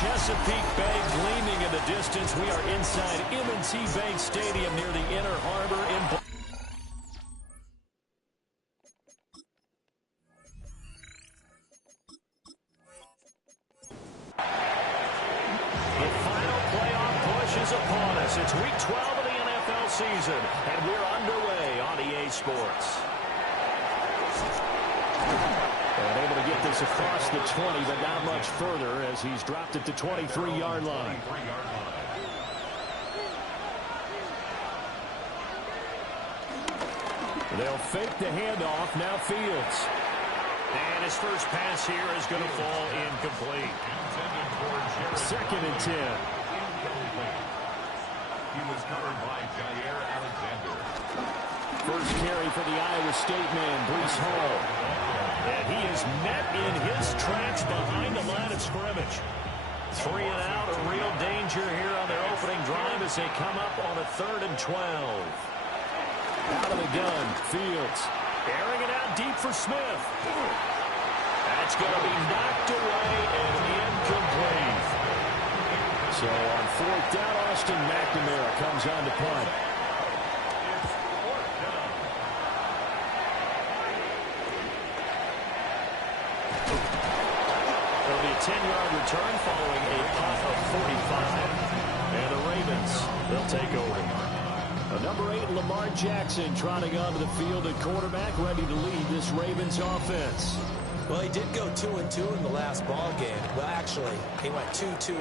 Chesapeake Bay gleaming in the distance. We are inside M&T Bank Stadium near the Inner Harbor in upon us. It's week 12 of the NFL season, and we're underway on EA Sports. And able to get this across the 20, but not much further as he's dropped it to 23-yard line. They'll fake the handoff. Now Fields. And his first pass here is going to fall incomplete. 2nd and 10. He was covered by Jair Alexander. First carry for the Iowa State man, Breece Hall. And he is met in his tracks behind the line of scrimmage. 3 and out, a real danger here on their opening drive as they come up on a 3rd and 12. Out of the gun, Fields. Airing it out deep for Smith. That's going to be knocked away and incomplete. So on 4th down, Austin McNamara comes on to punt. It'll be a 10-yard return following a punt of 45. And the Ravens, they'll take over. Number 8, Lamar Jackson, trotting onto the field at quarterback, ready to lead this Ravens offense. Well, he did go 2-2 in the last ball game. Well, actually, he went 2-2-1,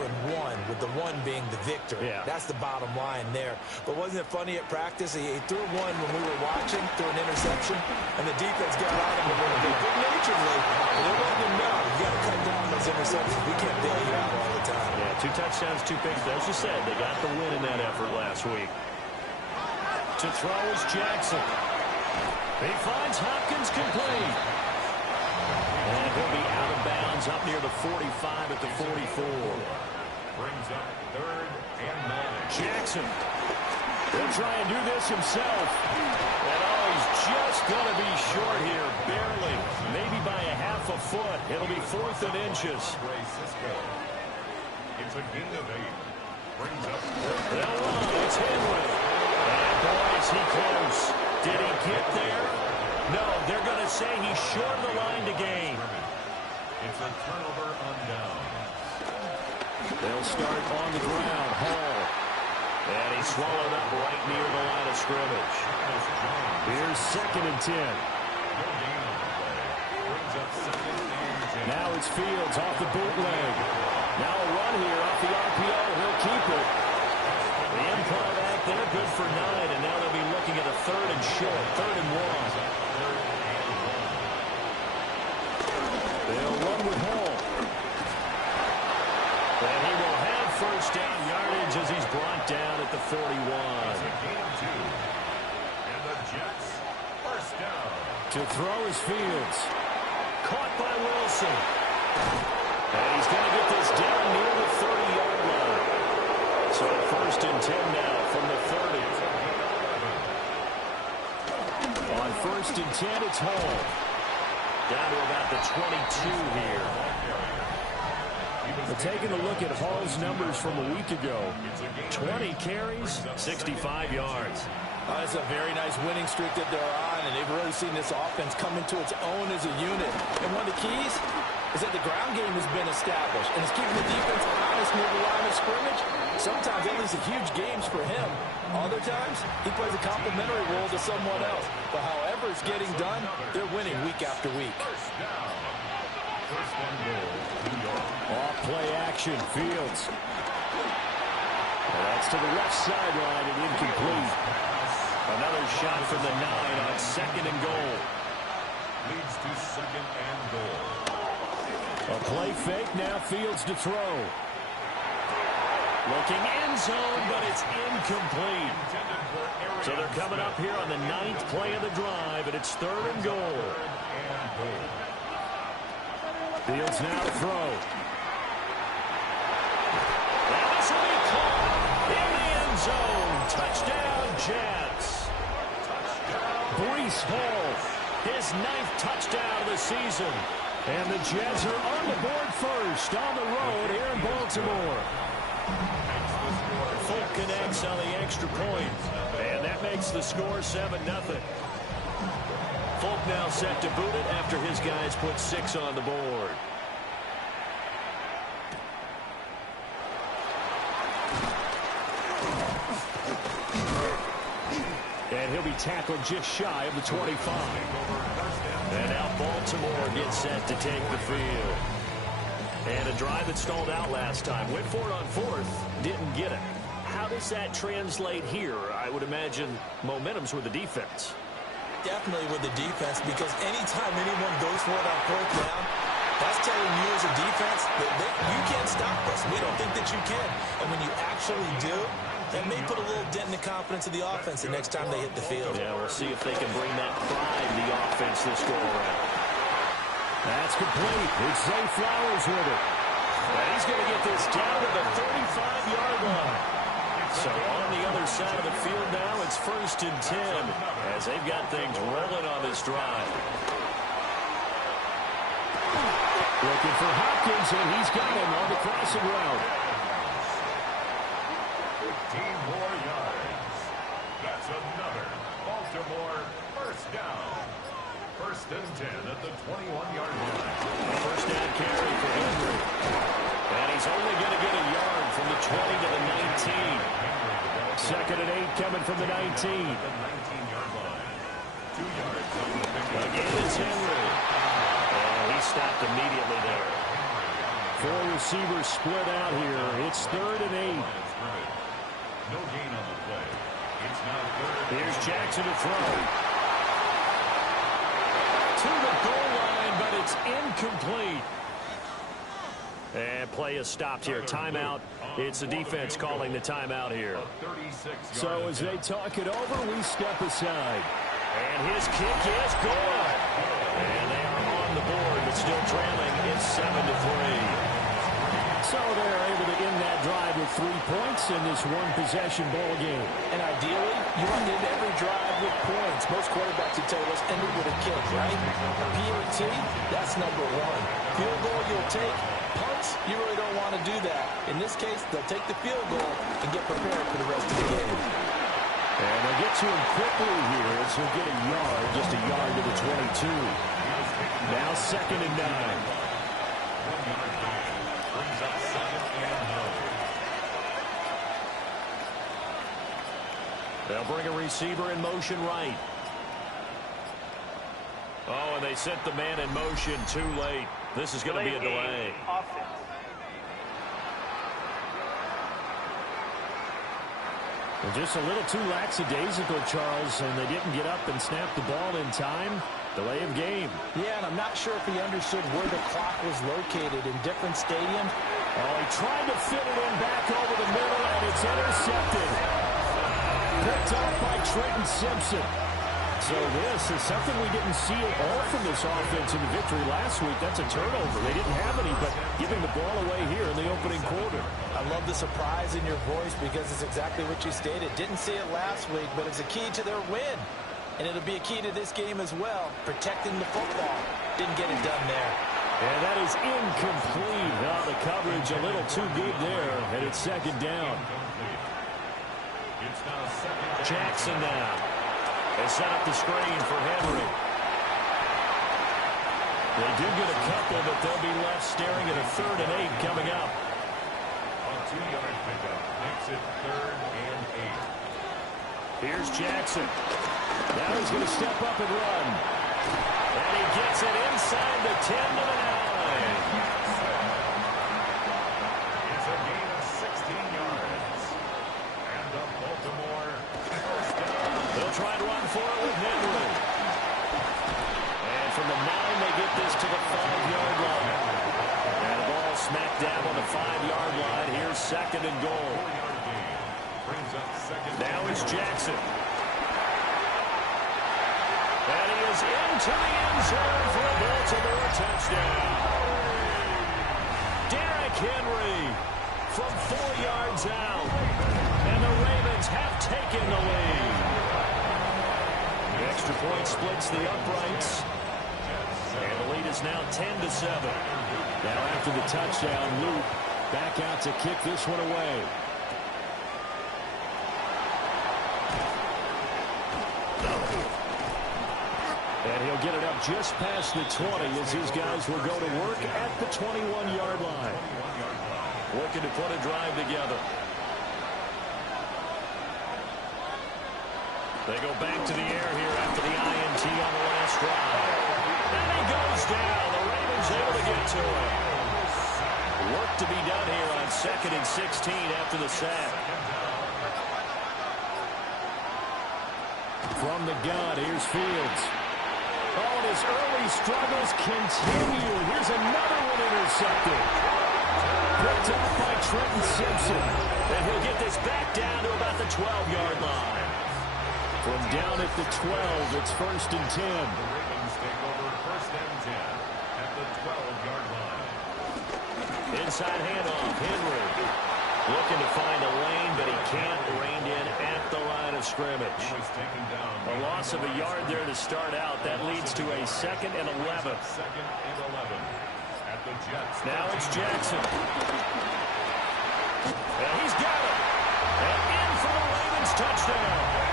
with the 1 being the victor. Yeah. That's the bottom line there. But wasn't it funny at practice? He threw one when we were watching, threw an interception, and the defense got on him a little bit. Good-naturedly, they're letting him know. You got to cut down those interceptions. We can't bail you out all the time. Yeah, 2 touchdowns, 2 picks. As you said, they got the win in that effort last week. To throw is Jackson. He finds Hopkins complete. And he'll be out of bounds up near the 45 at the 44. Brings up 3rd and 9. Jackson. He'll try and do this himself. And he's just going to be short here, barely. Maybe by a half a foot. It'll be 4th and inches. It's a gain of 8. Brings up 4th. They'll run. It's Henry. And boy, is he close. Did he get there? No, they're going to say he's short of the line to gain. It's a turnover on down. They'll start on the ground. Hall. And he's swallowed up right near the line of scrimmage. Here's 2nd and 10. Brings up 2nd and 10. Now it's Fields off the bootleg. Now a run here off the RPO. He'll keep it. The improv act there, good for 9. And now they'll be looking at a 3rd and short. 3rd and 1. They'll run with Hall. And he will have first down yardage as he's brought down at the 41. It's a gain of 2. And the Jets, first down. To throw is Fields. Caught by Wilson. And he's going to get this down near the 30-yard line. So 1st and 10 now from the 30. On 1st and 10, it's Hall. Down to about the 22 here. But taking a look at Hall's numbers from a week ago, 20 carries, 65 yards. It's a very nice winning streak that they're on, and they've really seen this offense come into its own as a unit. And one of the keys is that the ground game has been established, and it's keeping the defense honest near the line of scrimmage. Sometimes that leads to huge games for him. Other times, he plays a complementary role to someone else. But however it's getting done, they're winning week after week. First down. First and goal, New York. Off play action, Fields. And that's to the left sideline and incomplete. Another shot from the 9 on 2nd and goal. Leads to 2nd and goal. A play fake, now Fields to throw. Looking end zone, but it's incomplete. So they're coming up here on the 9th play of the drive, and it's 3rd and goal. Fields now to throw. And this will be caught in the end zone. Touchdown, Jets. Breece Hall, his 9th touchdown of the season. And the Jets are on the board first on the road here in Baltimore. Folk connects on the extra point. And that makes the score 7-0. Folk now set to boot it after his guys put 6 on the board. And he'll be tackled just shy of the 25. And now Baltimore gets set to take the field. And a drive that stalled out last time. Went for it on 4th, didn't get it. How does that translate here? I would imagine momentum's with the defense. Definitely with the defense, because anytime anyone goes for it on 4th down, that's telling you as a defense that you can't stop us. We don't think that you can. And when you actually do, that may put a little dent in the confidence of the offense the next time they hit the field. Yeah, we'll see if they can bring that pride to the offense this go-around. That's complete. It's Zay Flowers with it. And he's going to get this down to the 35-yard line. So on the other side of the field now, it's 1st and 10 as they've got things rolling on this drive. Looking for Hopkins, and he's got him on the crossing route. 15 more yards. That's another Baltimore first down. 1st and 10 at the 21-yard line. First down carry for Henry. And he's only going to get a yard from the 20 to the 19. 2nd and 8 coming from the 19. The 19-yard line. 2 yards on the pickup. Again, it's Henry. And he stopped immediately there. 4 receivers split out here. It's 3rd and 8. No gain on the play. It's now 3rd. Here's Jackson to throw. To the goal line, but it's incomplete. And play is stopped here. Timeout. It's the defense calling the timeout here. So as they talk it over, we step aside. And his kick is good. And they are on the board, but still trailing. It's 7-3. So they're able to end that drive with 3 points in this one-possession ball game. And ideally, you want to end every drive with points. Most quarterbacks would tell us end it with a kick, right? PAT, that's number 1. Field goal you'll take. Punts, you really don't want to do that. In this case, they'll take the field goal and get prepared for the rest of the game. And they'll get to him quickly here as he'll get a yard, just a yard to the 22. Now 2nd and 9. They'll bring a receiver in motion right. Oh, and they sent the man in motion too late. This is going to be a delay. And just a little too lackadaisical, Charles, and they didn't get up and snap the ball in time. Delay of game. Yeah, and I'm not sure if he understood where the clock was located in different stadiums. Oh, he tried to fit it in back over the middle, and it's intercepted. Picked off by Trenton Simpson. So this is something we didn't see at all from this offense in the victory last week. That's a turnover. They didn't have any, but giving the ball away here in the opening quarter. I love the surprise in your voice because it's exactly what you stated. Didn't see it last week, but it's a key to their win. And it'll be a key to this game as well, protecting the football. Didn't get it done there. And that is incomplete. Oh, the coverage a little too good there, and it's 2nd down. Jackson now. They set up the screen for Henry. They do get a couple, but they'll be left staring at a 3rd and 8 coming up. A 2-yard pickup makes it 3rd and 8. Here's Jackson. Now he's going to step up and run. And he gets it inside the 10 to the 9. It's a gain of 16 yards. And the Baltimore first down. They'll try and run for it with Henry. And from the 9, they get this to the 5-yard line. And the ball smack dab on the 5-yard line. Here's 2nd and goal. 4-yard gain. Brings up 2nd. Now is Jackson. And he is into the end zone for a Baltimore touchdown. Derrick Henry from 4 yards out. And the Ravens have taken the lead. The extra point splits the uprights. And the lead is now 10-7. Now after the touchdown, Luke back out to kick this one away. And he'll get it up just past the 20 as his guys will go to work at the 21-yard line. Looking to put a drive together. They go back to the air here after the INT on the last drive. And he goes down. The Ravens able to get to him. Work to be done here on 2nd and 16 after the sack. From the gun, here's Fields. Oh, and his early struggles continue. Here's another one intercepted. Picked up by Trenton Simpson. And he'll get this back down to about the 12-yard line. From down at the 12, it's 1st and 10. The Ravens take over 1st and 10 at the 12-yard line. Inside handoff, Henry. Looking to find a lane, but he can't. Reined in at the line of scrimmage. He was taken down. A loss of a yard there to start out. That leads to a 2nd and 11. 2nd and 11 at the Jets. Now it's Jackson. And he's got it. And in for the Ravens touchdown.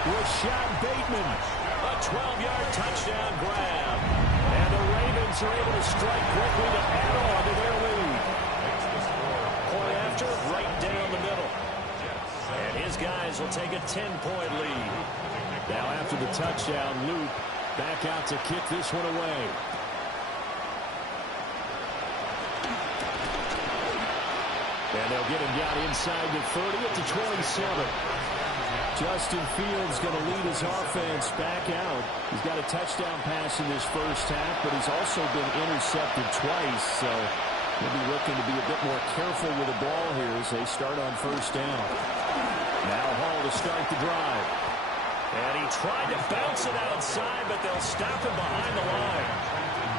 Rashad Bateman. A 12-yard touchdown grab. And the Ravens are able to strike quickly to add on to their lead. Point after, right down the middle. And his guys will take a 10-point lead. Now after the touchdown, Luke back out to kick this one away. And they'll get him down inside the 30 at the 27. Justin Fields going to lead his offense back out. He's got a touchdown pass in this first half, but he's also been intercepted twice. So he'll be looking to be a bit more careful with the ball here as they start on 1st down. Now Hall to start the drive. And he tried to bounce it outside, but they'll stop him behind the line.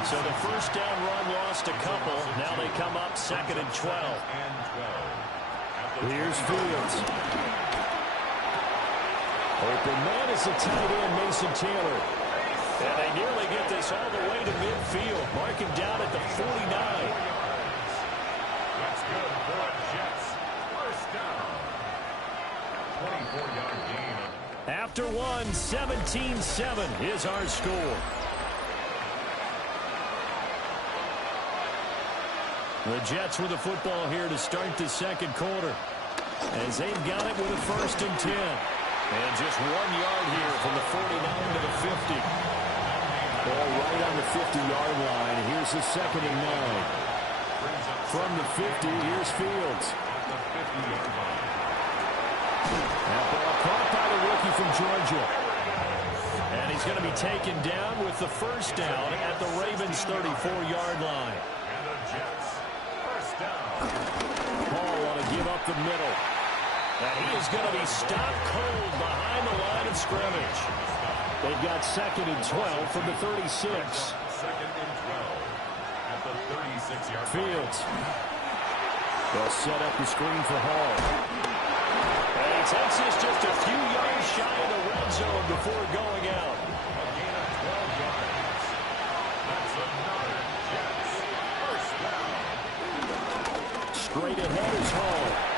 So the 1st down run lost a couple. Now they come up 2nd and 12. Here's Fields. Open man is the tight end, Mason Taylor. And they nearly get this all the way to midfield. Mark him down at the 49. That's good for a Jets. 1st down. 24-yard gain. After one, 17-7 is our score. The Jets with the football here to start the 2nd quarter. As they've got it with a 1st and 10. And just 1 yard here from the 49 to the 50. Ball right on the 50-yard line. Here's the 2nd and 9. From the 50, here's Fields. That ball caught by the rookie from Georgia. And he's going to be taken down with the 1st down at the Ravens' 34-yard line. And the Jets. 1st down. Hall want to give up the middle. And he is going to be stopped cold behind the line of scrimmage. They've got 2nd and 12 from the 36. 2nd and 12 at the 36-yard line. Fields. They'll set up the screen for Hall. And he takes this just a few yards shy of the red zone before going out. A gain of 12 yards. That's another Jets. 1st down. Straight ahead is Hall.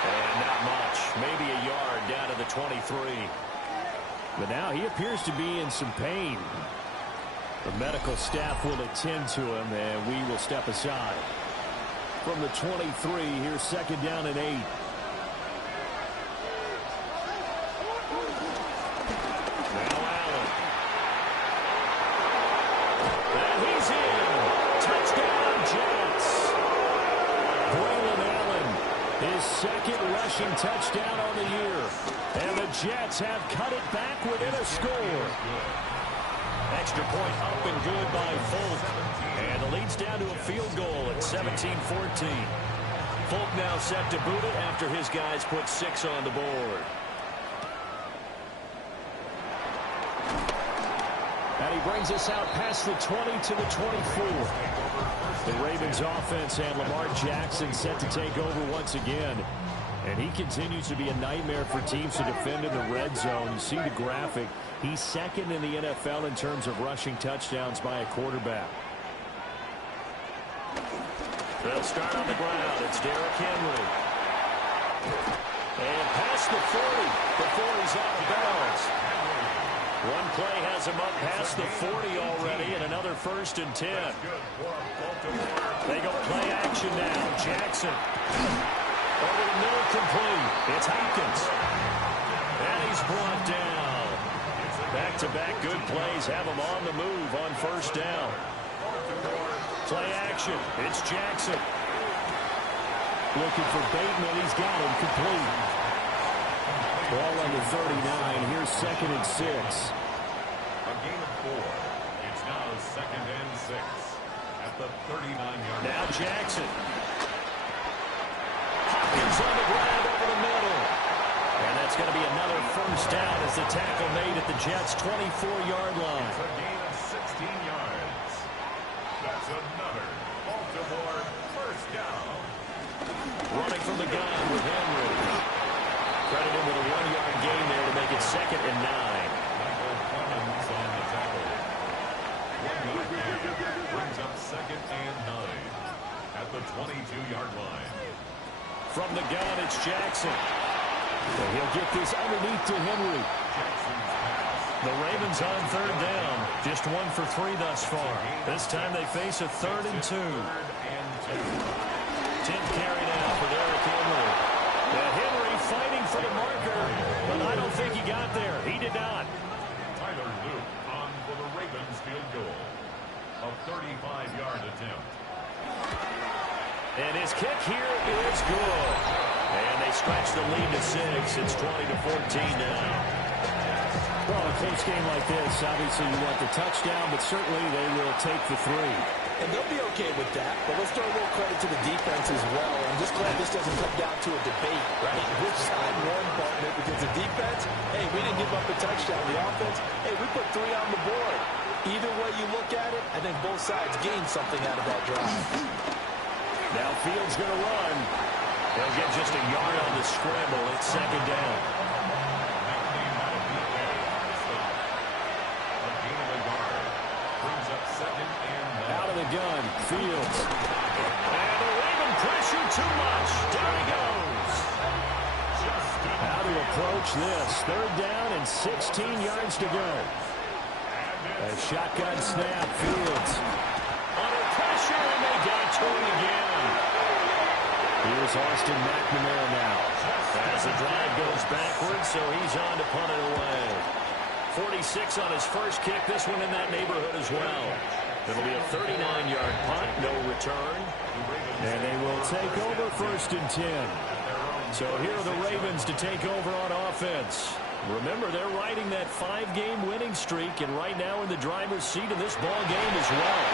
And not much. Maybe a yard down to the 23. But now he appears to be in some pain. The medical staff will attend to him, and we will step aside. From the 23, here's 2nd down and 8. Now Allen. And he's in. Touchdown, Jets. Braylon Allen, his 2nd rushing touchdown on the year. And the Jets have cut it back within a score. Extra point up and good by Folk. And the lead's down to a field goal at 17-14. Folk now set to boot it after his guys put 6 on the board. And he brings us out past the 20 to the 24. The Ravens offense and Lamar Jackson set to take over once again. And he continues to be a nightmare for teams to defend in the red zone. You see the graphic. He's second in the NFL in terms of rushing touchdowns by a quarterback. They'll start on the ground. It's Derrick Henry. And past the 40 before he's out of bounds. One play has him up past the 40 already, and another 1st and 10. They go play action now. Jackson. Over the middle, complete. It's Hopkins. And he's brought down. Back-to-back good plays have him on the move on 1st down. Play action. It's Jackson. Looking for Bateman. He's got him complete. Ball on the 39. Here's 2nd and 6. A gain of 4. It's now 2nd and 6 at the 39-yard line. Now Jackson. Hopkins on the ground over the middle. And that's going to be another 1st down as the tackle made at the Jets' 24-yard line. It's a gain of 16 yards. That's another Baltimore 1st down. Running from the gun with Henry. Credit him with a 1-yard gain there to make it 2nd and 9. Michael Clemens on the tackle. 1-yard gain brings up 2nd and 9 at the 22-yard line. From the gun, it's Jackson. So he'll get this underneath to Henry. The Ravens on 3rd down. Just 1 for 3 thus far. This time they face a 3rd and 2. 10th carry now for Derrick Henry. Henry fighting for the marker, but I don't think he got there. He did not. Tyler Luke on for the Ravens field goal. A 35-yard attempt. And his kick here is good. And they stretch the lead to 6. It's 20-14 now. Well, a close game like this, obviously you want the touchdown, but certainly they will take the 3. And they'll be okay with that, but let's throw a little credit to the defense as well. I'm just glad this doesn't come down to a debate, right? Which side won, partner? Because the defense, hey, we didn't give up a touchdown. The offense, hey, we put 3 on the board. Either way you look at it, I think both sides gained something out of that drive. Now Fields going to run. They'll get just a yard on the scramble. It's 2nd down. Out of the gun, Fields. And the Raven pressure too much. Down he goes. How to approach this. 3rd down and 16 yards to go. A shotgun snap, Fields. Under pressure, and they got to him again. Here's Austin McNamara now. As the drive goes backwards, so he's on to punt it away. 46 on his first kick. This one in that neighborhood as well. It'll be a 39-yard punt, no return. And they will take over 1st and 10. So here are the Ravens to take over on offense. Remember, they're riding that 5-game winning streak, and right now in the driver's seat in this ball game as well.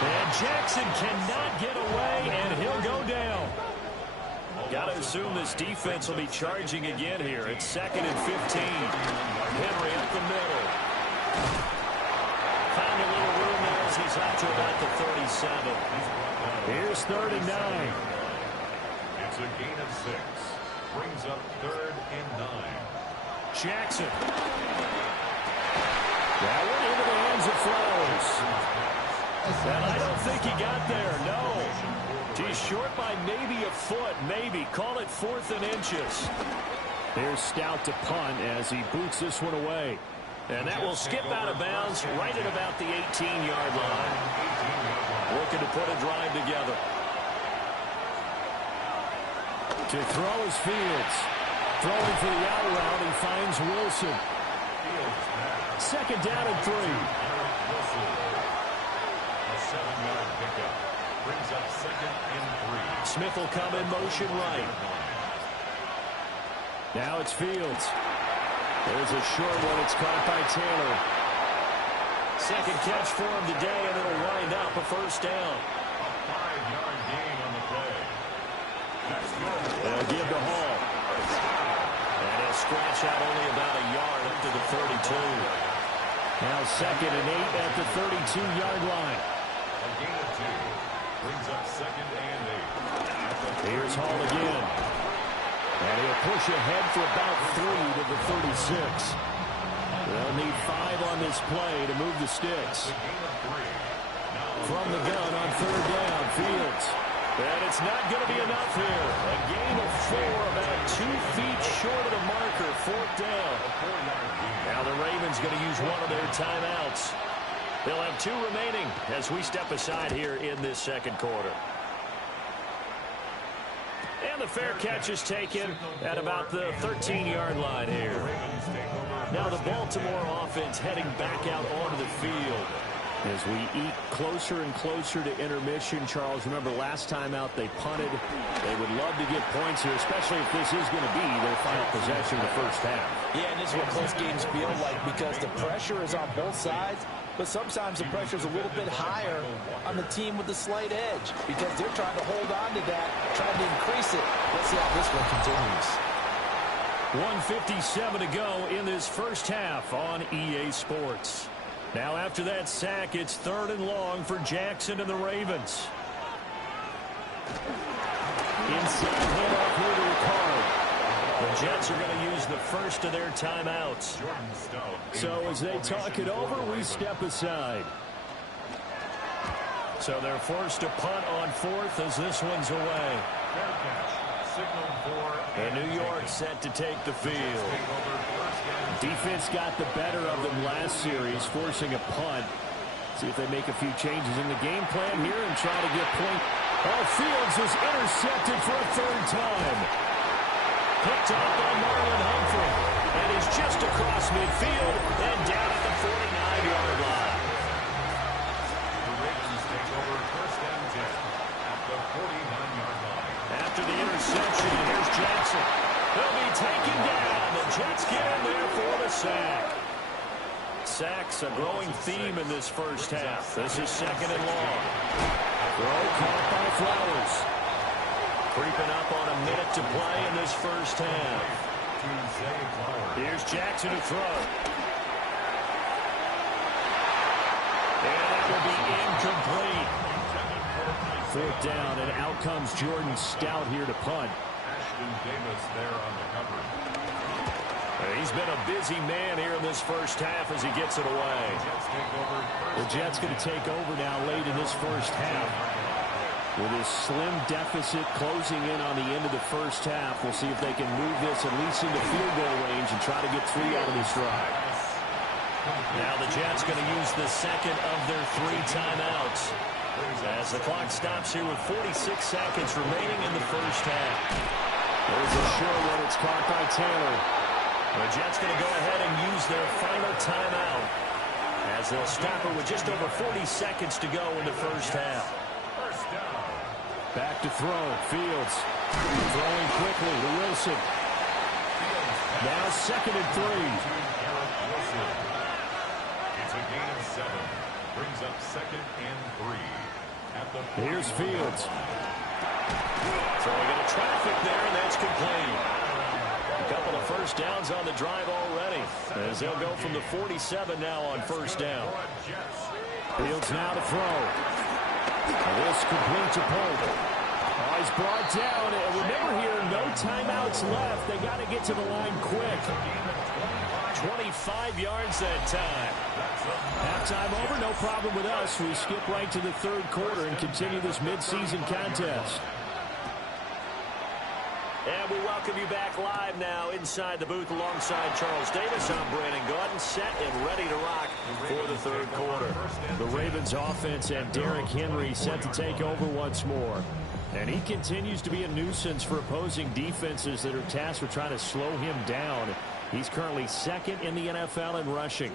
And Jackson cannot get away, and he'll go down. Got to assume this defense will be charging again here. It's 2nd and 15. Henry up the middle. Found a little room there as he's out to about the 37. Here's 3rd and 9. It's a gain of 6. Brings up 3rd and 9. Jackson. That went into the hands of Flowers. And I don't think he got there, no. He's short by maybe a foot, maybe. Call it 4th and inches. Here's Stout to punt as he boots this one away. And that will skip out of bounds right at about the 18-yard line. Looking to put a drive together. To throw is Fields. Throwing for the out route, he finds Wilson. 2nd down and 3. A 7-yard pickup. Brings up 2nd and 3. Smith will come in motion right. Now it's Fields. There's a short one. It's caught by Taylor. 2nd catch for him today, and it'll wind up a 1st down. A 5-yard gain on the play. That's good. They'll give to Hall. And he'll scratch out only about a yard up to the 32. Now 2nd and 8 at the 32-yard line. A gain of 2. Brings up 2nd and 8. Here's Hall again. And he'll push ahead for about 3 to the 36. They'll need 5 on this play to move the sticks. From the gun on 3rd down, Fields. And it's not going to be enough here. A gain of 4, about 2 feet short of the marker, 4th down. Now the Ravens going to use one of their timeouts. They'll have 2 remaining as we step aside here in this second quarter. And the fair catch is taken at about the 13-yard line here. Now the Baltimore offense heading back out onto the field. As we eat closer and closer to intermission, Charles, remember last time out they punted. They would love to get points here, especially if this is going to be their final possession of the first half. Yeah, and this is what close games feel like because the pressure is on both sides, but sometimes the pressure is a little bit higher on the team with the slight edge because they're trying to hold on to that, trying to increase it. Let's see how this one continues. 1:57 to go in this first half on EA Sports. Now after that sack, it's 3rd and long for Jackson and the Ravens. Inside handoff here to Ricard. The Jets are going to use the first of their timeouts. So as they talk it over, we step aside. So they're forced to punt on 4th as this one's away. And New York set to take the field. Defense got the better of them last series, forcing a punt. See if they make a few changes in the game plan here and try to get point. Oh, Fields is intercepted for a 3rd time. Picked up by Marlon Humphrey. And he's just across midfield and down at the 49-yard line. The Ravens take over 1st and 10 at the 49-yard line. After the interception, here's Jackson. He'll be taken down. The Jets get in there for the sack. Sacks a growing theme in this first half. This is 2nd and long. Throw caught by Flowers. Creeping up on a minute to play in this first half. Here's Jackson to throw. And that will be incomplete. 4th down, and out comes Jordan Stout here to punt. Ashton Davis there on the cover. He's been a busy man here in this first half as he gets it away. The Jets going to take over now late in this first half. With his slim deficit closing in on the end of the first half, we'll see if they can move this at least into field goal range and try to get 3 out of this drive. Now the Jets going to use the second of their 3 timeouts. As the clock stops here with 46 seconds remaining in the first half. There's a short one. It's caught by Taylor. The Jets going to go ahead and use their final timeout as they'll stop it with just over 40 seconds to go in the first half. Back to throw. Fields throwing quickly to Wilson. Now 2nd and 3. It's a gain of 7. Brings up 2nd and 3. Here's Fields. Throwing into traffic there, and that's complete. A couple of first downs on the drive already, as they'll go from the 47 now on 1st down. Fields now to throw. This complete to Polk. Oh, he's brought down. And remember here, no timeouts left. They got to get to the line quick. 25 yards that time. Halftime over, no problem with us. We skip right to the 3rd quarter and continue this midseason contest. And we welcome you back live now inside the booth alongside Charles Davis. I'm Brandon Gaudin, set and ready to rock for the 3rd quarter. The Ravens offense and Derrick Henry set to take over once more. And he continues to be a nuisance for opposing defenses that are tasked with trying to slow him down. He's currently 2nd in the NFL in rushing.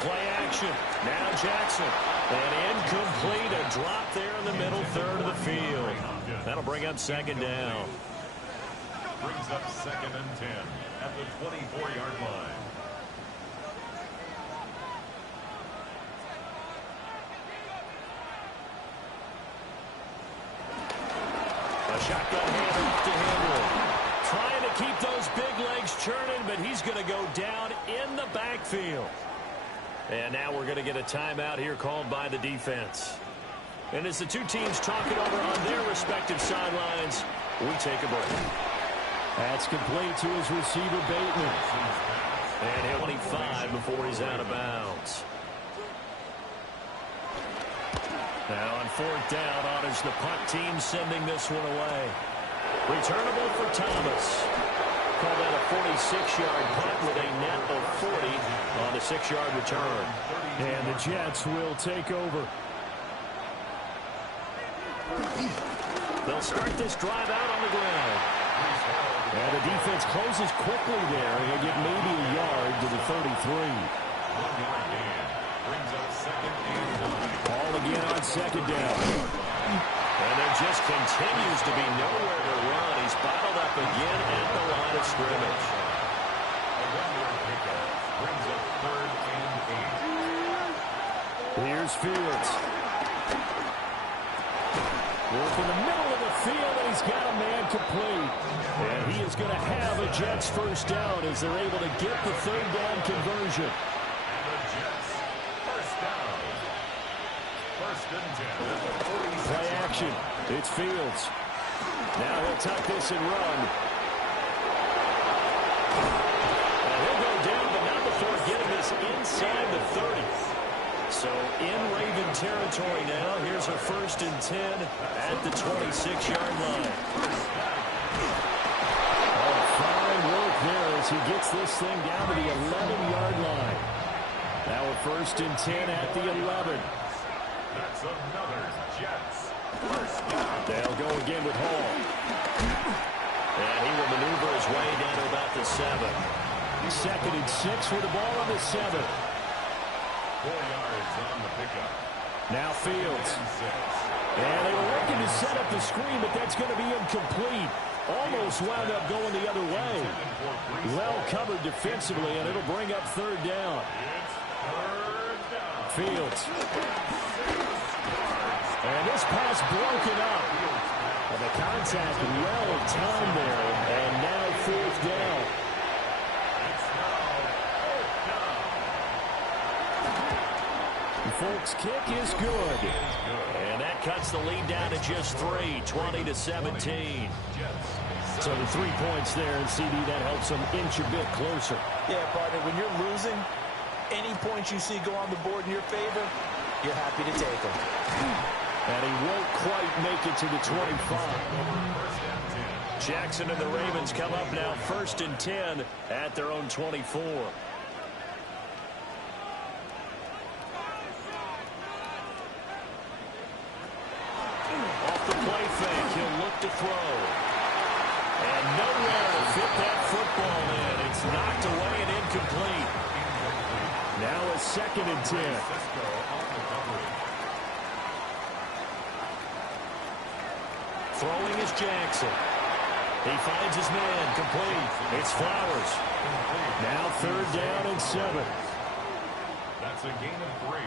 Play action. Now Jackson. And incomplete. A drop there in the middle 3rd of the field. That'll bring up 2nd down. Brings up 2nd and 10 at the 24-yard line. A shotgun handoff to Henry. Trying to keep those big legs churning, but he's going to go down in the backfield. And now we're going to get a timeout here called by the defense. And as the 2 teams talk it over on their respective sidelines, We take a break. That's complete to his receiver, Bateman. And he'll 25 before he's out of bounds. Now on fourth down, honors the punt team, sending this one away. Returnable for Thomas. Call that a 46-yard punt with a net of 40 on the 6-yard return. And the Jets will take over. They'll start this drive out on the ground. And the defense closes quickly there. He'll get maybe a yard to the 33. Ball again on second down. And there just continues to be nowhere to run. He's bottled up again at the line of scrimmage. Here's Fields. Work in the middle of the field, and he's got a man complete. And he is going to have a Jets first down as they're able to get the third down conversion. Play action. It's Fields. Now he'll tuck this and run. And he'll go down, but not before getting this inside the 30. So in Raven territory now. Here's a 1st and 10 at the 26-yard line. Oh, fine work there as he gets this thing down to the 11-yard line. Now a 1st and 10 at the 11. That's another Jets. They'll go again with Hall. And he will maneuver his way down to about the 7. 2nd and 6 with the ball on the 7. 4 yards on the pickup. Now Fields. And they were looking to set up the screen, but that's going to be incomplete. Almost wound up going the other way. Well covered defensively, and it'll bring up 3rd down. Fields. And this pass broken up. And the contact well timed there. And now 4th down. The Folks' kick is good. And that cuts the lead down to just 3, 20-17. So the 3 points there, and CD, that helps them inch a bit closer. Yeah, partner, when you're losing, any points you see go on the board in your favor, you're happy to take them. And he won't quite make it to the 25. Jackson and the Ravens come up now 1st and 10 at their own 24. Off the play fake, he'll look to throw. And nowhere to fit that football in. It's knocked away and incomplete. Now a 2nd and 10. Throwing is Jackson. He finds his man, complete. It's Flowers. Now 3rd down and 7. That's a gain of 3.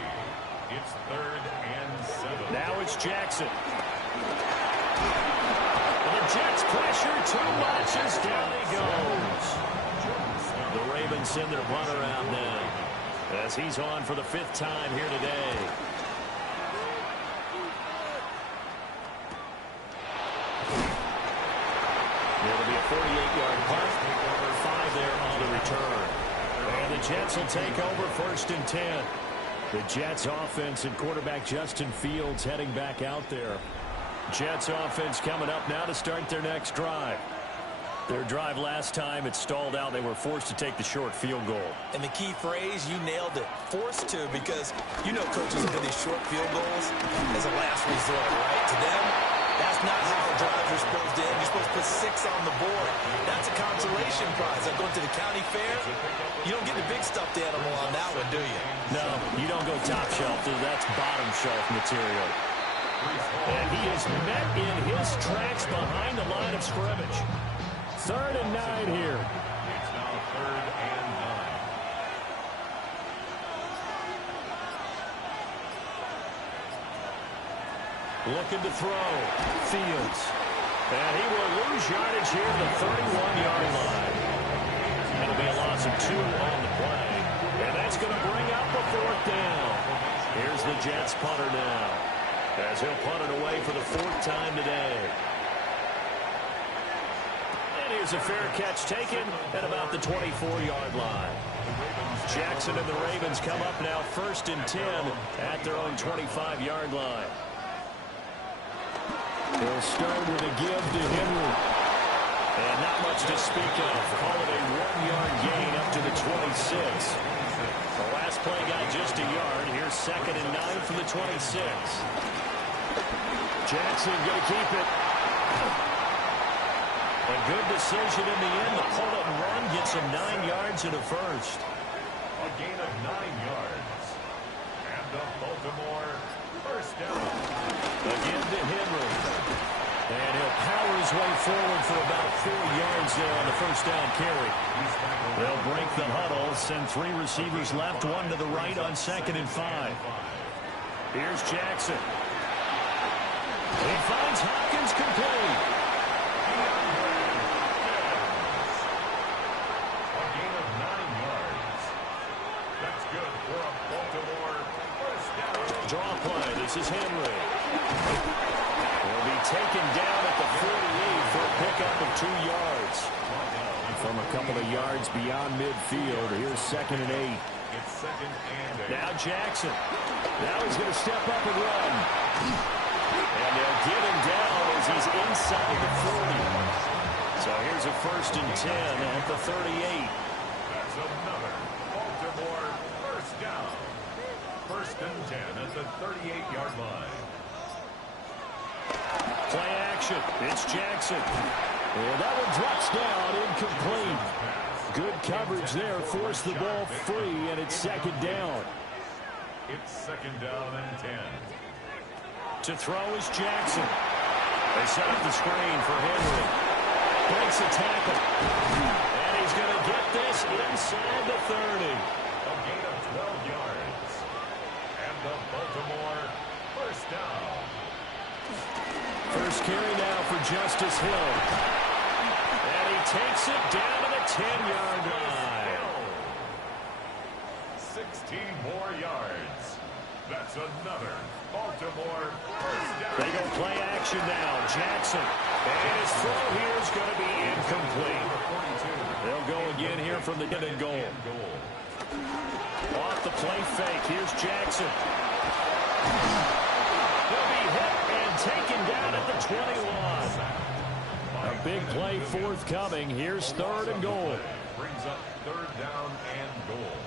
It's 3rd and 7. Now it's Jackson. And the Jets pressure too much as down he goes. The Ravens send their punter out now as he's on for the 5th time here today. It'll be a 48-yard punt. 5 there on the return. And the Jets will take over 1st and 10. The Jets offense and quarterback Justin Fields heading back out there. Jets offense coming up now to start their next drive. Their drive last time, it stalled out. They were forced to take the short field goal. And the key phrase, you nailed it. Forced to, because you know coaches look at these short field goals as a last resort, right? To them, that's not how drives are supposed to end. You're supposed to put 6 on the board. That's a consolation prize. Like going to the county fair, you don't get the big stuffed animal on that one, do you? No, you don't go top shelf. That's bottom shelf material. And he is met in his tracks behind the line of scrimmage. 3rd and 9 here. It's now 3rd and 9. Looking to throw. Fields. And he will lose yardage here to the 31-yard line. It'll be a loss of 2 on the play. And that's going to bring up a 4th down. Here's the Jets punter now, as he'll punt it away for the 4th time today. There's a fair catch taken at about the 24-yard line. Jackson and the Ravens come up now 1st and 10 at their own 25-yard line. They'll start with a give to Henry. And not much to speak of. Call it a 1-yard gain up to the 26. The last play got just a yard. Here's 2nd and 9 from the 26. Jackson going to keep it. A good decision in the end. The pull and run gets him 9 yards and a first. A gain of 9 yards. And the Baltimore first down. Again to Henry. And he'll power his way forward for about 4 yards there on the first down carry. They'll break the huddle, send 3 receivers left, 1 to the right on 2nd and 5. Here's Jackson. He finds Hopkins complete. A gain of 9 yards. That's good for a Baltimore first down. Draw play. This is Henry. Will be taken down at the 48 for a pickup of 2 yards. From a couple of yards beyond midfield, here's 2nd and 8. It's 2nd and 8. Now Jackson. Now he's going to step up and run. And they'll get him down as he's inside the 40. So here's a 1st and 10 at the 38. That's another Baltimore first down. 1st and 10 at the 38-yard line. Play action. It's Jackson. And that one drops down, incomplete. Good coverage there, forced the ball free, and it's 2nd down. It's 2nd down and 10. To throw is Jackson. They set up the screen for Henry. Breaks a tackle. And he's going to get this inside the 30. A gain of 12 yards. And the Baltimore first down. First carry now for Justice Hill. And he takes it down to the 10-yard line. 16 more yards. That's another Baltimore first down. They go play action now. Jackson. And his throw here is going to be incomplete. They'll go again here from the end goal. Off the play fake. Here's Jackson. He'll be hit and taken down at the 21. A big play forthcoming. Here's 3rd and goal. Brings up 3rd down and goal.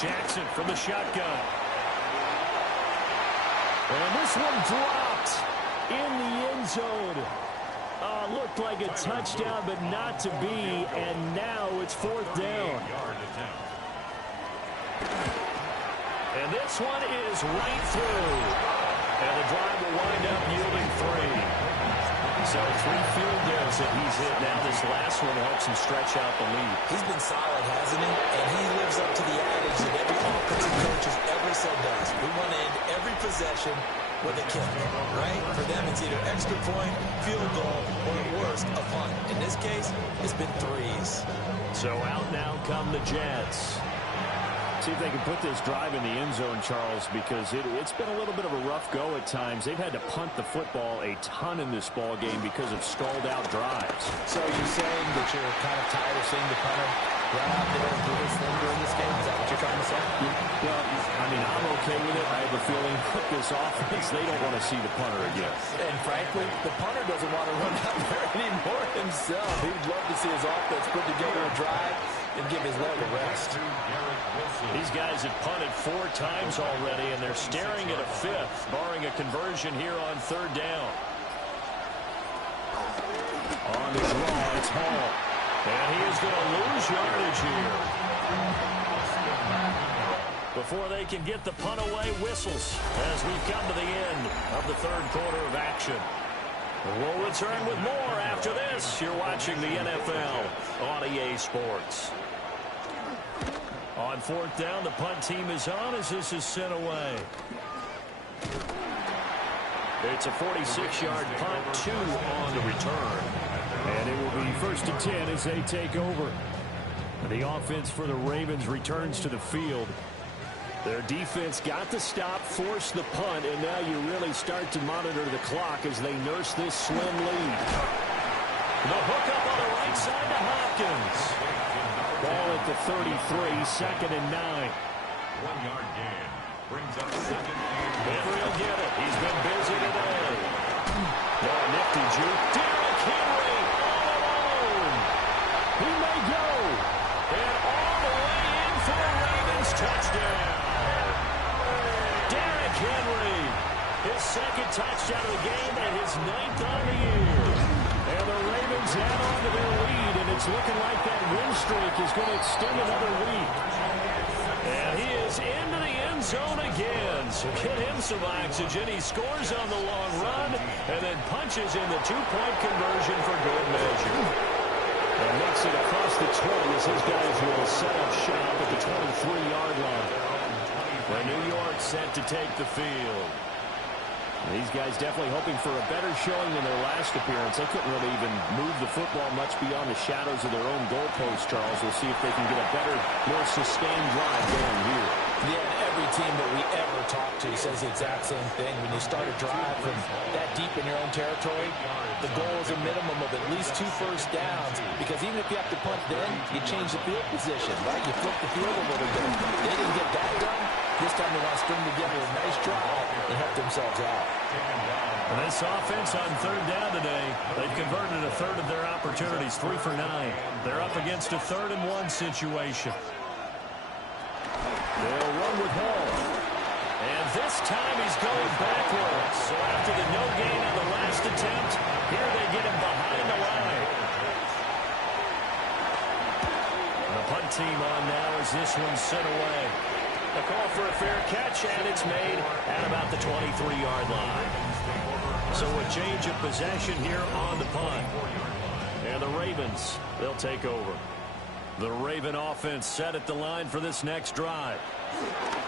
Jackson from the shotgun. And this one dropped in the end zone. Looked like a touchdown, but not to be. And now it's 4th down. And this one is right through. And the drive will wind up yielding 3. So 3 field goals that he's hit now. This last one helps him stretch out the lead. He's been solid, hasn't he? And he lives up to the adage that every offensive coach has ever said to us. We want to end every possession with a kick, right? For them, it's either extra point, field goal, or at worst, a punt. In this case, it's been 3s. So out now come the Jets. See if they can put this drive in the end zone, Charles, because it's been a little bit of a rough go at times. They've had to punt the football a ton in this ball game because of stalled-out drives. So you're saying that you're kind of tired of seeing the punter run out there and do his thing during this game? Is that what you're trying to say? Well, I mean, I'm okay with it. I have a feeling with this offense, they don't want to see the punter again. And frankly, the punter doesn't want to run out there anymore himself. He'd love to see his offense put together a drive and give his leg a rest. These guys have punted 4 times already, and they're staring at a 5th, barring a conversion here on 3rd down. On the draw, it's Hall. And he is going to lose yardage here. Before they can get the punt away, whistles as we've come to the end of the 3rd quarter of action. We'll return with more after this. You're watching the NFL on EA Sports. On 4th down, the punt team is on as this is sent away. It's a 46-yard punt, 2 on the return. And it will be 1st and 10 as they take over. The offense for the Ravens returns to the field. Their defense got the stop, forced the punt, and now you really start to monitor the clock as they nurse this slim lead. The hookup on the right side to Hopkins. Ball at the 33, 2nd and 9. 1-yard gain. Brings up 2nd and 10. Henry'll get it. He's been busy today. Oh, nifty juke. Derrick Henry all alone. He may go. And all the way in for a Ravens touchdown. Derrick Henry. His 2nd touchdown of the game and his 9th on the year. And the Ravens add on to their lead, and it's looking like that win streak is going to extend another week. And he is into the end zone again. So get him some oxygen. He scores on the long run and then punches in the 2-point conversion for good measure. And makes it across the 20 as his guys will set up shop at the 23-yard line. The New York set to take the field. These guys definitely hoping for a better showing than their last appearance. They couldn't really even move the football much beyond the shadows of their own goalpost, Charles. We'll see if they can get a better, more sustained drive going here. Yeah, and every team that we ever talk to says the exact same thing. When you start a drive from that deep in your own territory, the goal is a minimum of at least 2 first downs, because even if you have to punt then, you change the field position, right? You flip the field a little bit. They didn't get that done. This time they want to string together a nice drive and help themselves out. And this offense on 3rd down today, they've converted a third of their opportunities, 3 for 9. They're up against a 3rd and 1 situation. They'll run with Hall. And this time he's going backwards. So after the no gain on the last attempt, here they get him behind the line. The punt team on now as this one's sent away. A call for a fair catch, and it's made at about the 23-yard line. So a change of possession here on the punt. And the Ravens, they'll take over. The Raven offense set at the line for this next drive.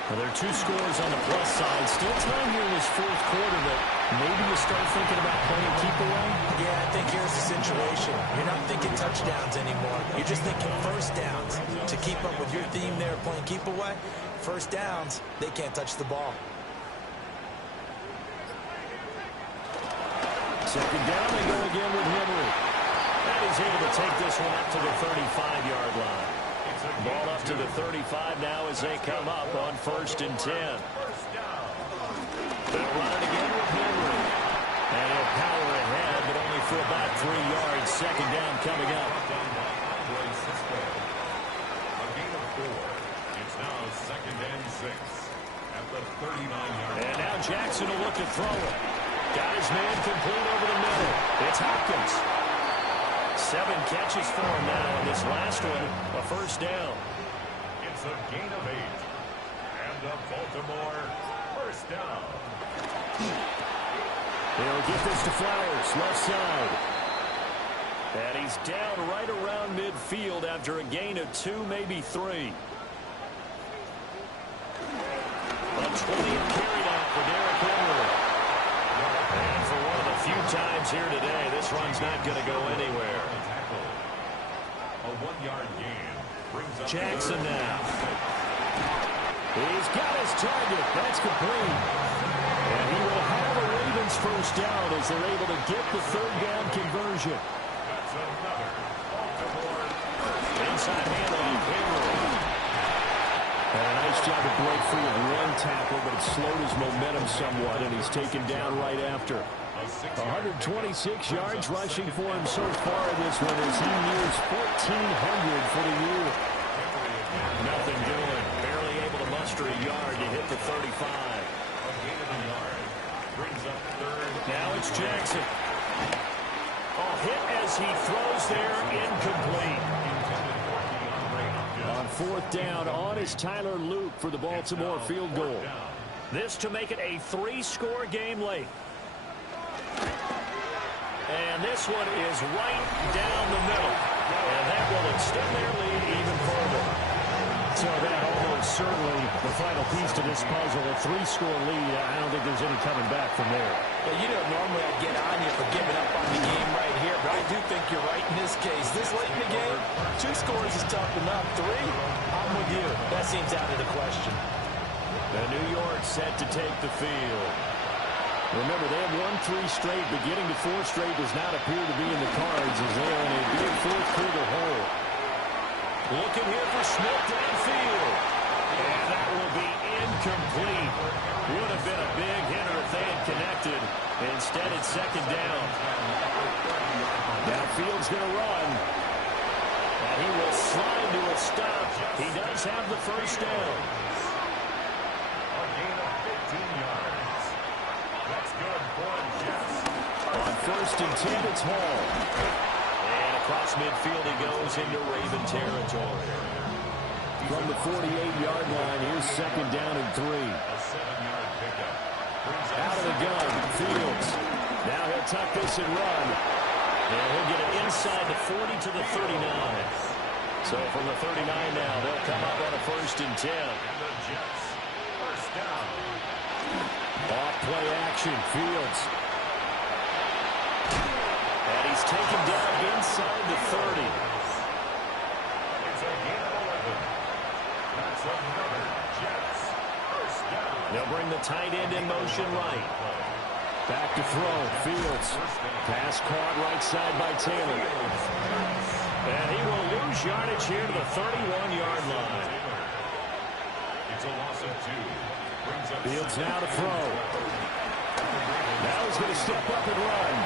Well, there are 2 scores on the plus side. Still time here in this 4th quarter that maybe you start thinking about playing keep away. Yeah, I think here's the situation. You're not thinking touchdowns anymore. You're just thinking first downs. To keep up with your theme there, playing keep away, first downs, they can't touch the ball. 2nd down, they go again with Henry. And he's able to take this one up to the 35-yard line. Ball up to the 35 now as they come up on 1st and 10. They'll run it again with Henry. And he'll power ahead, but only for about 3 yards. 2nd down coming up. A gain of 4. It's now 2nd and 6 at the 39-yard line. And now Jackson will look to throw it. Got his man complete over the middle. It's Hopkins. 7 catches for him now. This last one, a 1st down. It's a gain of 8. And the Baltimore 1st down. He'll get this to Flowers, left side. And he's down right around midfield after a gain of 2, maybe 3. A 20th carry down for Derrick Henry. And for one of the few times here today, this run's not going to go anywhere. A 1-yard gain brings up Jackson now. He's got his target. That's complete. And he will have a Ravens 1st down as they're able to get the 3rd down conversion. That's another Baltimore Inside handoff, Henry. And a nice job to break free of one tackle, but it slowed his momentum somewhat, and he's taken down right after. 126 yards rushing for him so far in this one as he nears 1,400 for the year. Nothing doing. Barely able to muster a yard to hit the 35. Now it's Jackson. Hit as he throws there, incomplete. On 4th down, on is Tyler Luke for the Baltimore field goal. This to make it a 3-score game late. And this one is right down the middle. And that will extend their lead even further. So that almost certainly the final piece to this puzzle. A 3-score lead. I don't think there's any coming back from there. Well, you know, normally I'd get on you for giving up on the game right here, but I do think you're right in this case. This late in the game, 2 scores is tough enough. 3, I'm with you. That seems out of the question. The New York set to take the field. Remember, they have won 3 straight, but getting to 4 straight does not appear to be in the cards as they are in a big fourth-quarter hole. Looking here for Smith downfield. And that will be incomplete. Would have been a big hitter if they had connected. Instead, it's second down. Now Fields going to run. And he will slide to a stop. He does have the first down. A gain of 15 yards. That's good for Jets. On first and 10, it's Hall. And across midfield he goes into Raven territory. From the 48-yard line, here's second down and 3. A 7-yard pickup. Out of the gun, Fields. Now he'll tuck this and run. And he'll get it inside the 40 to the 39. So from the 39 now, they'll come up on a first and 10. And the Jets. First down. Off play action, Fields. And he's taken down inside the 30. It's a gain of 11. That's another Jets. First down. They'll bring the tight end in motion right. Back to throw, Fields. Pass caught right side by Taylor. And he will lose yardage here to the 31-yard line. It's a loss of 2. Brings up Fields now to throw. Now he's going to step up and run.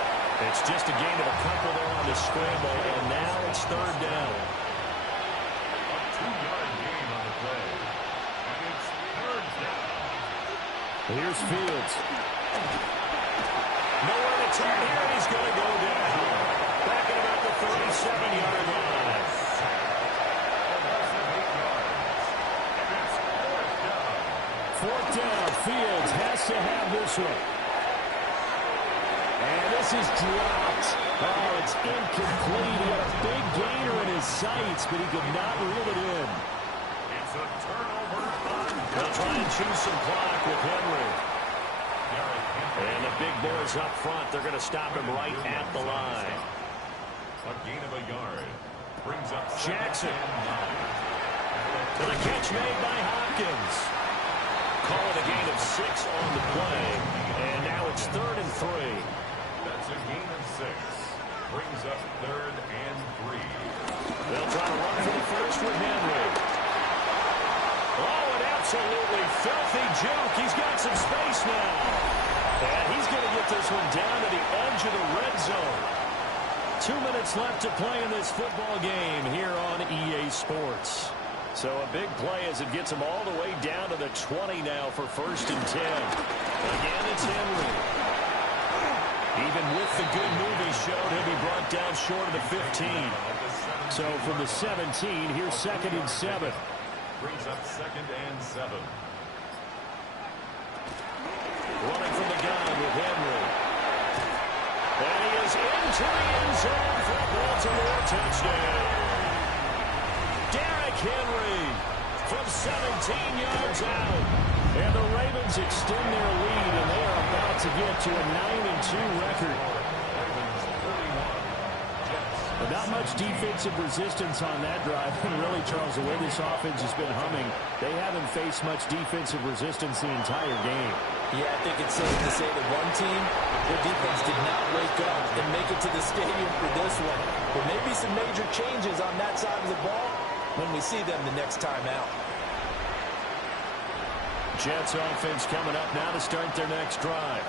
It's just a gain of a couple there on the scramble, and now it's third down. a 2-yard gain on the play. And it's third down. Here's Fields. Nowhere to turn here, and he's going to go down. Back at about the 37-yard line. Fourth down, Fields has to have this one. And this is dropped. Oh, it's incomplete. He had a big gainer in his sights, but he could not reel it in. It's a turnover on They'll try and choose some clock with Henry. Derrick Henry. And the big boys up front, they're going to stop him right at the line. A gain of a yard. Brings up Jackson. And To the catch made by Hopkins. Call it a gain of 6 on the play. And now it's third and 3. that's a gain of 6. Brings up third and 3. They'll try to run for the first with Henry. Oh, an absolutely filthy juke. He's got some space now. And he's going to get this one down to the edge of the red zone. 2 minutes left to play in this football game here on EA Sports. So a big play as it gets him all the way down to the 20 now for first and 10. Again, it's Henry. Even with the good move he showed, he'll be brought down short of the 15. So from the 17, here's second and 7. Brings up second and 7. Running from the gun with Henry. And he is into the end zone for a Baltimore touchdown. Derrick Henry from 17 yards out. And the Ravens extend their lead, and they are about to get to a 9-2 record. But not much defensive resistance on that drive. And really, Charles, the way this offense has been humming, they haven't faced much defensive resistance the entire game. Yeah, I think it's safe to say that one team, their defense did not wake up and make it to the stadium for this one. But maybe some major changes on that side of the ball when we see them the next time out. Jets offense coming up now to start their next drive.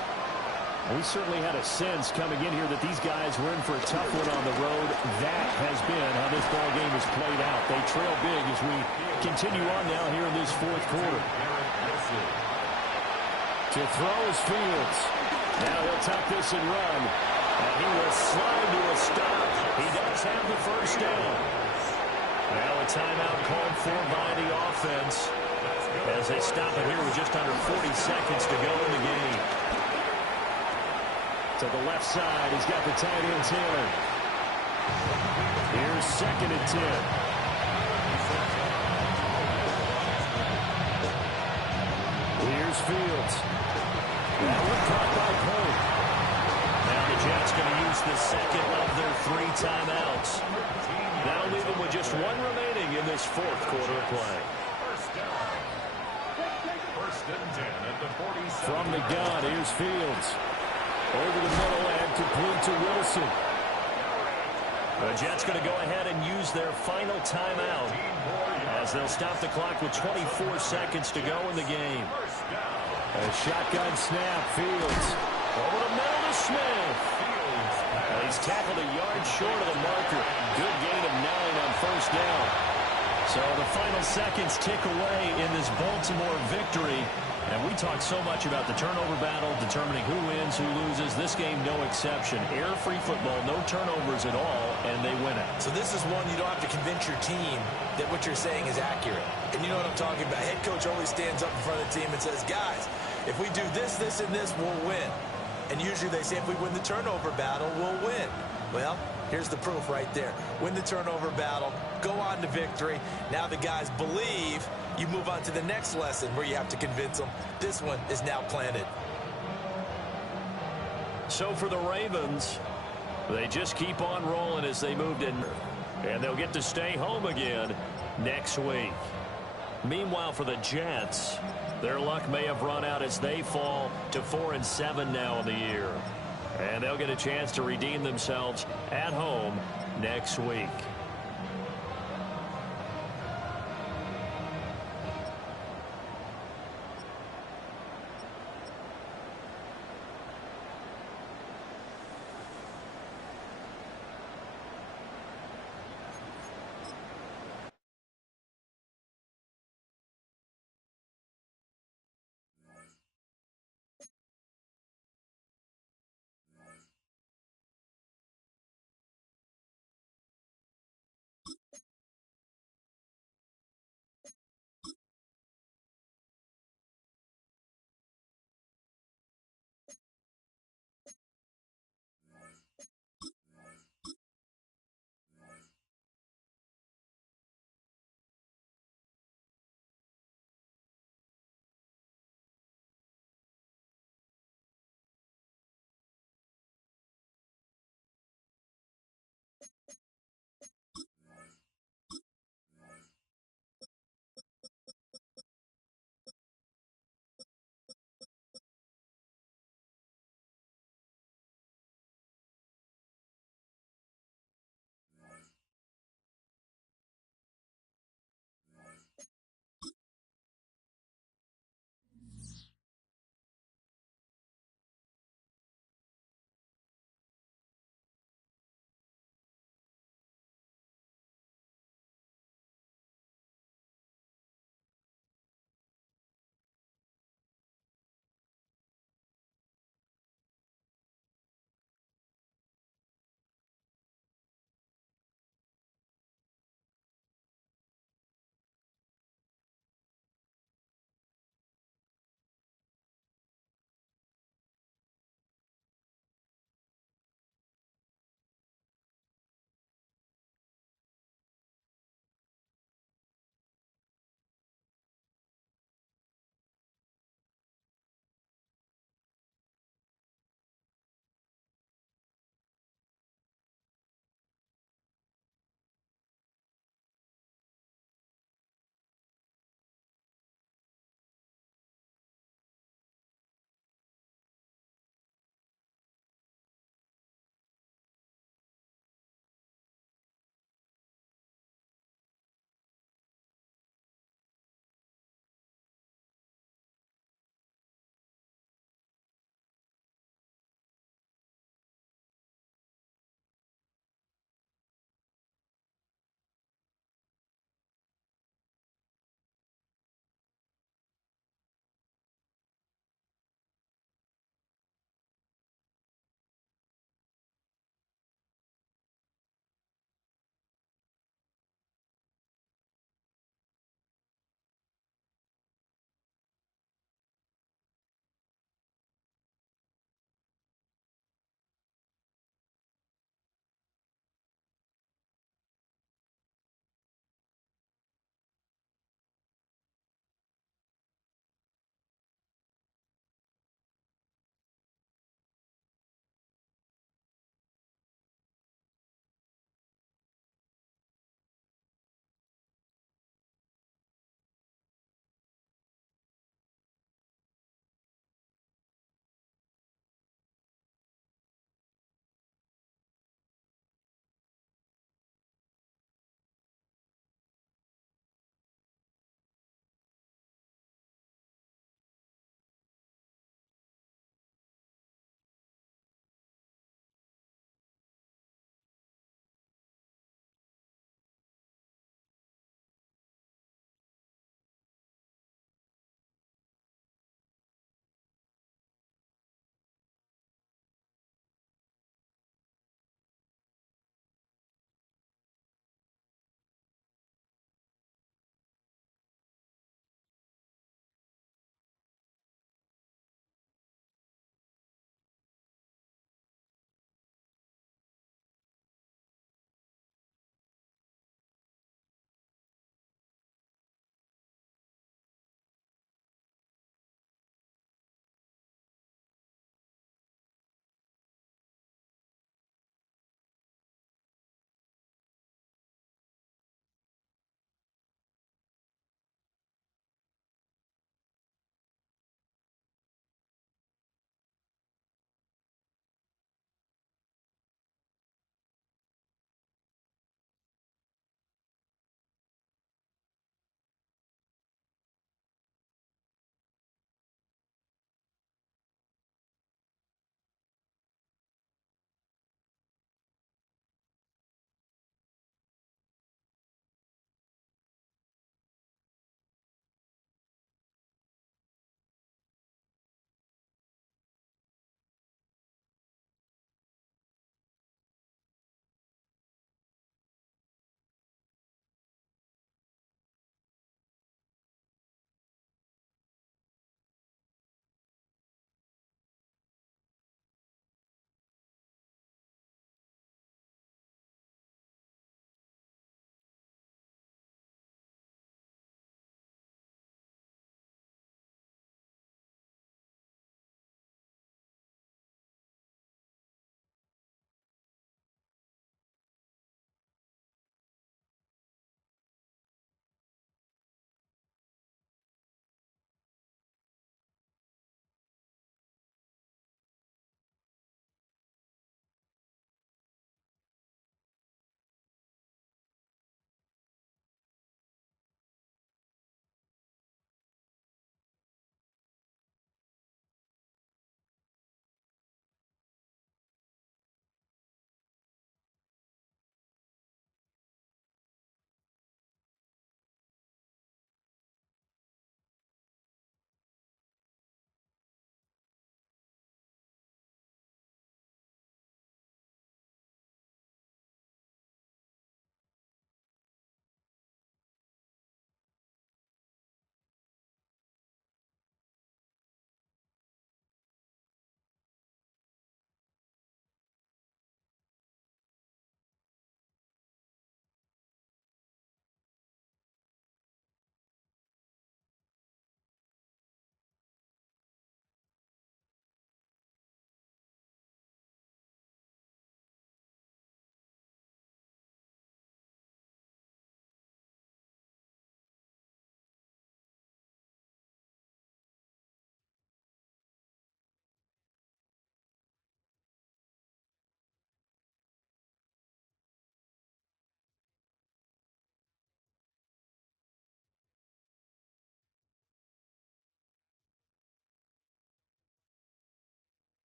We certainly had a sense coming in here that these guys were in for a tough one on the road. That has been how this ball game has played out. They trail big as we continue on now here in this fourth quarter. To throw is Fields. Now he'll tuck this and run. And he will slide to a stop. He does have the first down. Now a timeout called for by the offense as they stop it here with just under 40 seconds to go in the game. To the left side, he's got the tight end Taylor. Here's second and 10. Here's Fields. That one caught by Pope. Now the Jets going to use the second of their 3 timeouts. Now leave them with just 1 remaining in this fourth quarter of play. First First and 10 at the 47. From the gun, here's Fields. Over the middle and complete to Wilson. The Jets going to go ahead and use their final timeout as they'll stop the clock with 24 seconds to go in the game. A shotgun snap, Fields. Over the middle to Smith. He's tackled a yard short of the marker. Good gain of 9 on first down. So the final seconds tick away in this Baltimore victory. And we talk so much about the turnover battle, determining who wins, who loses. This game, no exception. Error-free football, no turnovers at all, and they win it. So this is one you don't have to convince your team that what you're saying is accurate. And you know what I'm talking about. Head coach always stands up in front of the team and says, guys, if we do this, this, and this, we'll win. And usually they say if we win the turnover battle, we'll win. Well, here's the proof right there. Win the turnover battle, go on to victory. Now the guys believe. You move on to the next lesson where you have to convince them. This one is now planted. So for the Ravens, they just keep on rolling as they moved in. And they'll get to stay home again next week. Meanwhile, for the Jets, their luck may have run out as they fall to 4-7 now in the year. And they'll get a chance to redeem themselves at home next week.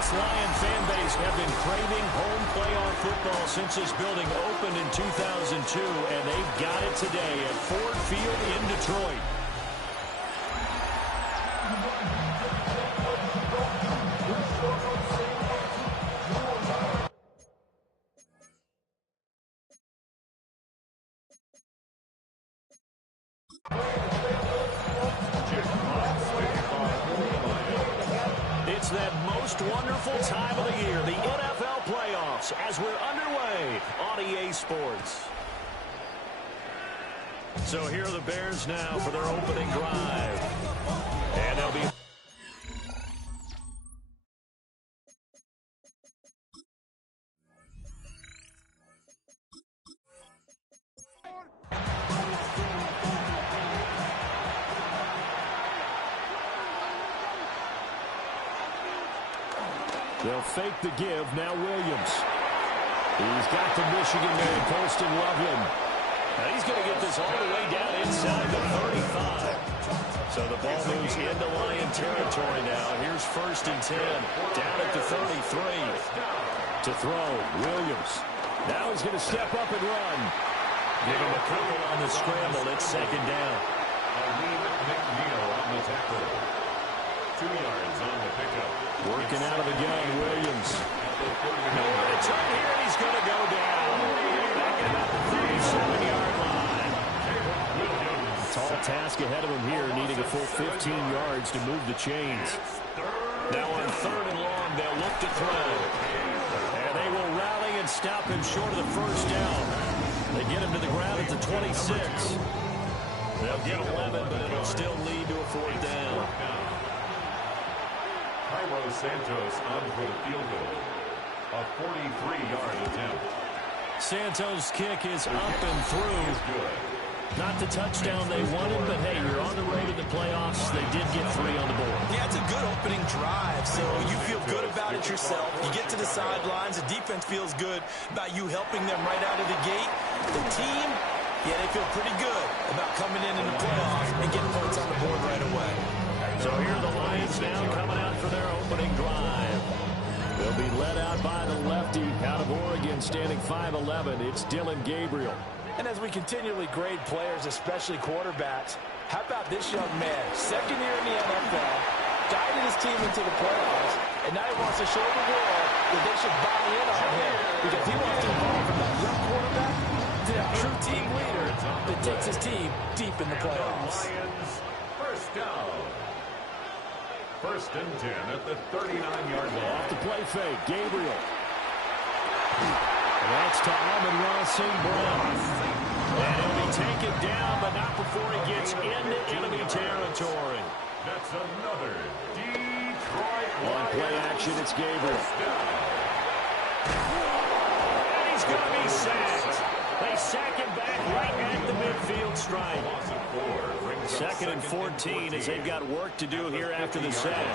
This Lion fan base have been craving home playoff football since this building opened in 2002, and they've got it today at Ford Field in Detroit. It's that most wonderful time of the year, the NFL playoffs, as we're underway on EA Sports. So here are the Bears now for their opening drive. And they'll be... They'll fake the give. Now Williams. He's got the Michigan man, Colston Loveland. He's going to get this all the way down inside the 35. So the ball moves into Lion territory now. Here's 1st and 10. Down at the 33. To throw, Williams. Now he's going to step up and run. Give him a couple on the scramble. It's 2nd down. Aleem McNeil on the tackle. 2 yards on the pickup. Working out of the gun, Williams. Over the turn here, and he's going to go down. Back at about the 37-yard line. Tall task ahead of him here, needing a full 15 yards to move the chains. Now on 3rd and long, they'll look to throw. And they will rally and stop him short of the 1st down. They get him to the ground at the 26. They'll get 11, but it'll still lead to a 4th down. Cairo Santos on for the field goal. A 43-yard attempt. Santos' kick is up and through. Not the touchdown they wanted, but hey, you're on the road to the playoffs. They did get 3 on the board. Yeah, it's a good opening drive, so you feel good about it yourself. You get to the sidelines, the defense feels good about you helping them right out of the gate. The team, yeah, they feel pretty good about coming in the playoffs and getting points on the board right away. So here are the Lions now coming out for their opening drive. They'll be led out by the lefty out of Oregon, standing 5'11". It's Dylan Gabriel. And as we continually grade players, especially quarterbacks, how about this young man? 2nd year in the NFL, guided his team into the playoffs, and now he wants to show the world that they should buy in on him because he wants to evolve from that young quarterback to that true team leader that takes his team deep in the playoffs. Lions, 1st down. 1st and 10 at the 39-yard line. Off the play fake, Gabriel. That's to Amon-Ra St. Brown. And he'll be taken down, but not before he gets into enemy territory. That's another Detroit Lions. On play action, it's Gabriel. And he's going to be sacked. They sack him back right at the midfield stripe. 2nd and 14 as they've got work to do here after the sack.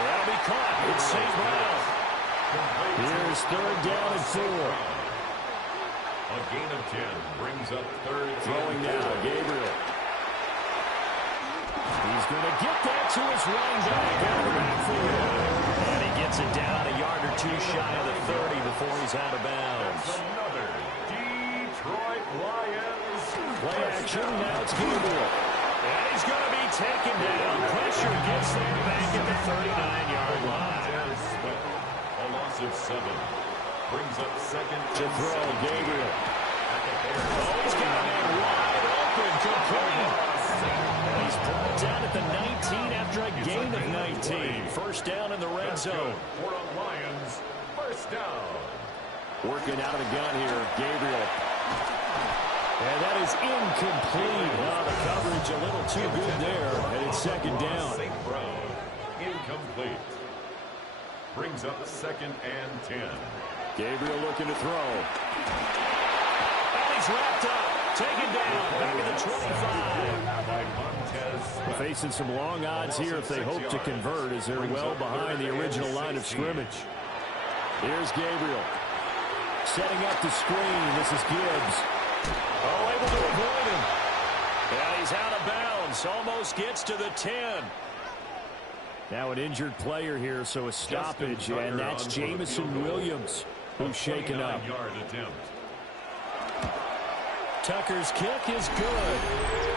That'll be caught. It's St. Brown. Here's 3rd down and 4. A gain of 10 brings up 3rd. Throwing now, Gabriel. He's going to get that to his running back out of the backfield. And he gets it down a yard or 2 shy of the 30 before he's out of bounds. That's another Detroit Lions. Play action, now it's Gabriel. And he's going to be taken down. Pressure gets there back at the 39-yard line. A loss of 7. Brings up 2nd to throw, Gabriel. Oh, he's got a man wide open, complete. He's brought down at the 19 after a gain of 19. 1st down in the red zone. For the Lions, 1st down. Working out of the gun here, Gabriel. And that is incomplete. Oh, the coverage a little too good there, and it's 2nd down. St. Brown, incomplete. Brings up 2nd and 10. Gabriel looking to throw. And he's wrapped up. Taken down. Back at the 25. Facing some long odds here if they hope to convert as they're well behind the original line of scrimmage. Here's Gabriel. Setting up the screen. This is Gibbs. Oh, able to avoid him. And he's out of bounds. Almost gets to the 10. Now an injured player here, so a stoppage, and that's Jameson Williams who's shaken up. Tucker's kick is good,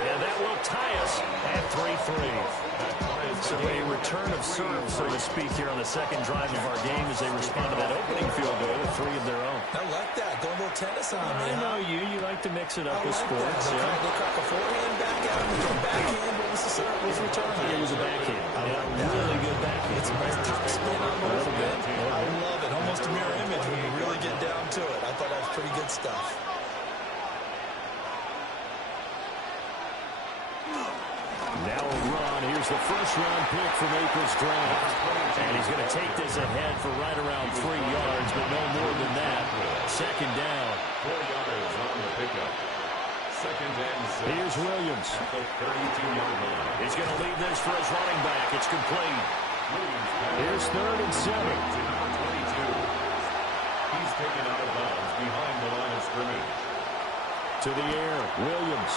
and that will tie us at 3-3. So a return of serve, so to speak, here on the second drive of our game as they respond to that opening field goal with 3 of their own. I like that. Going a little tennis on me. I know you. You like to mix it up with sports. They crack a forehand back out. They go backhand. What was the serve? What was the return? It was a backhand. Really good backhand. It's a nice top spin on the little bit. I love it. Almost a mirror image when you really get down to it. I thought that was pretty good stuff. Now a run. Here's the first-round pick from April's draft. And he's going to take this ahead for right around 3 yards, but no more than that. Second down. 4 yards on the pickup. Second and 6. Here's Williams. At the 32-yard line. He's going to leave this for his running back. It's complete. Here's 3rd and 7. To number 22. He's taken out of bounds behind the line of scrimmage. To the air, Williams.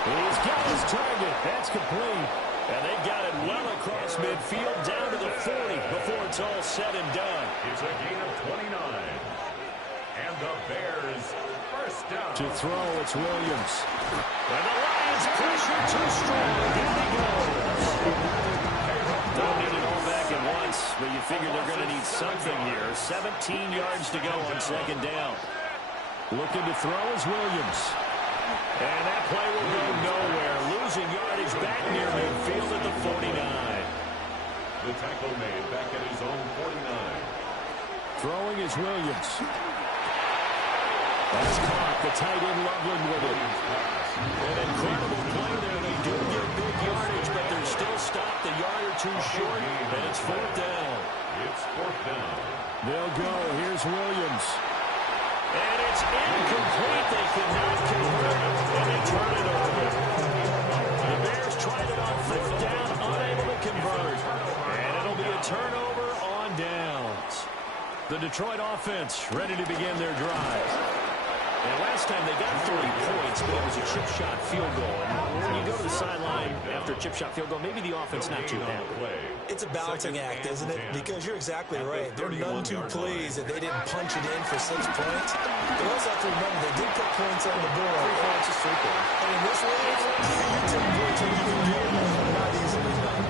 He's got his target. That's complete. And they got it well across midfield down to the 40 before it's all said and done. It's a gain of 29. And the Bears first down. To throw, it's Williams. And the Lions pressure too strong. Down he goes. Don't need it all back at once, but you figure they're going to need something here. 17 yards to go on second down. Looking to throw is Williams. And that play will go nowhere. Losing yardage back near midfield at the 49. The tackle made back at his own 49. Throwing is Williams. That's caught. The tight end Loveland with it. An incredible play there. They do get big yardage, but they're still stopped a yard or two short, and it's 4th down. It's 4th down. They'll go. Here's Williams. And it's incomplete. They cannot convert it, and they turn it over. The Bears tried it on 5th down, unable to convert. And it'll be a turnover on downs. The Detroit offense ready to begin their drive. And last time they got 30 points, but it was a chip shot field goal. And when you go to the sideline after a chip shot field goal, maybe the offense not too happy. It's a balancing act, isn't it? Because you're exactly right. They're none too pleased that they didn't punch it in for 6 points. They also have to remember they did put points on the board. 3 points is 3 points. And in this league, you take points when you can get them. Not easily done.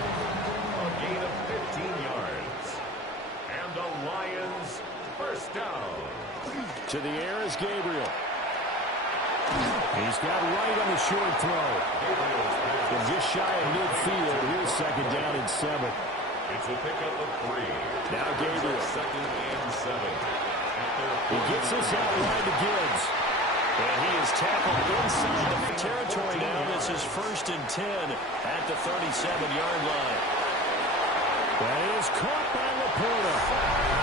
A gain of 15 yards. And the Lions first down. To the air is Gabriel. He's got right on the short throw. From just shy of midfield, here's second down and 7. It's a pickup of 3. Now Gabriel. Second and 7. He gets this out wide to Gibbs. And he is tackled inside the territory now. This is 1st and 10 at the 37-yard line. That is caught by Laporta.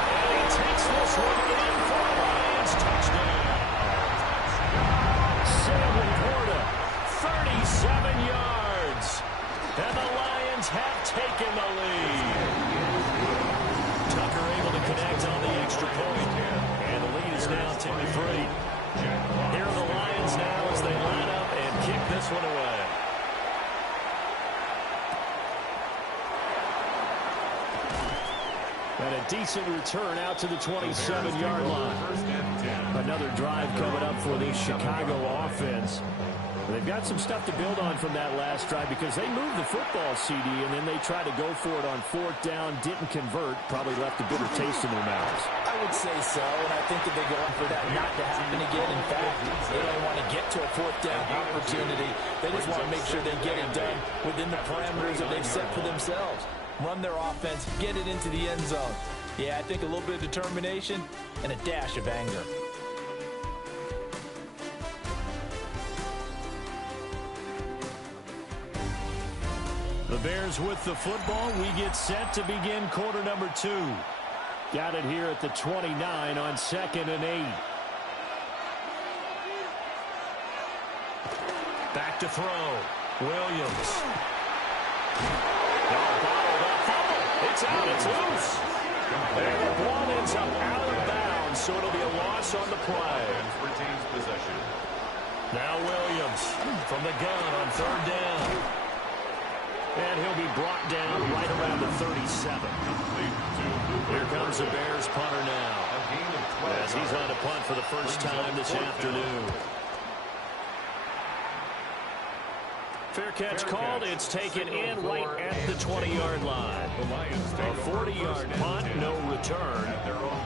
And he takes this one in for a Lions touchdown. Sam Laporta, 37 yards. And the Lions have taken the lead. Tucker able to connect on the extra point. And the lead is now 10-3. Here are the Lions now as they line up and kick this one away. And a decent return out to the 27-yard line. Another drive coming up for the Chicago offense. They've got some stuff to build on from that last drive because they moved the football, CD, and then they tried to go for it on 4th down, didn't convert, probably left a bitter taste in their mouths. I would say so, and I think that they're going for that not to happen again. In fact, they don't want to get to a 4th down opportunity. They just want to make sure they get it done within the parameters that they've set for themselves. Run their offense, get it into the end zone. Yeah, I think a little bit of determination and a dash of anger. The Bears with the football. We get set to begin quarter number 2. Got it here at the 29 on 2nd and 8. Back to throw. Williams. It's out. It's loose. And the ball ends up out of bounds, so it'll be a loss on the play. Retains possession. Now Williams from the gun on 3rd down. And he'll be brought down right around the 37. Here comes the Bears punter now, as he's on to punt for the first time this afternoon. Fair catch called. It's taken in right at the 20-yard line. A 40-yard punt, no return.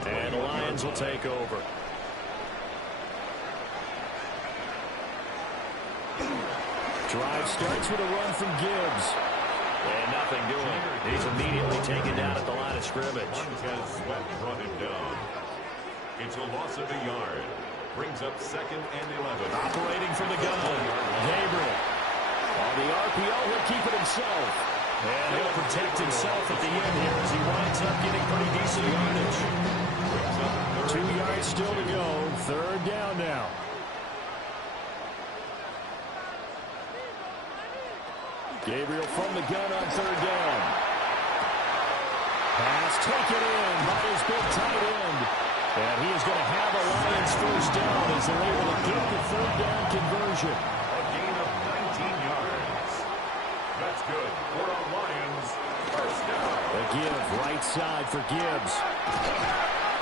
And the Lions will take over. Drive starts with a run from Gibbs. And nothing doing. He's immediately taken down at the line of scrimmage. Brought him down. It's a loss of a yard. Brings up 2nd and 11. Operating from the gun. Gabriel. On the RPO, he'll keep it himself. And he'll protect himself at the end here as he winds up getting pretty decent yardage. 2 yards still to go. 3rd down now. Gabriel from the gun on 3rd down. Pass taken in by his big tight end. And he is going to have a Lions 1st down as they're able to get the 3rd down conversion. A gain of 19 yards. That's good for the Lions. 1st down. A give right side for Gibbs.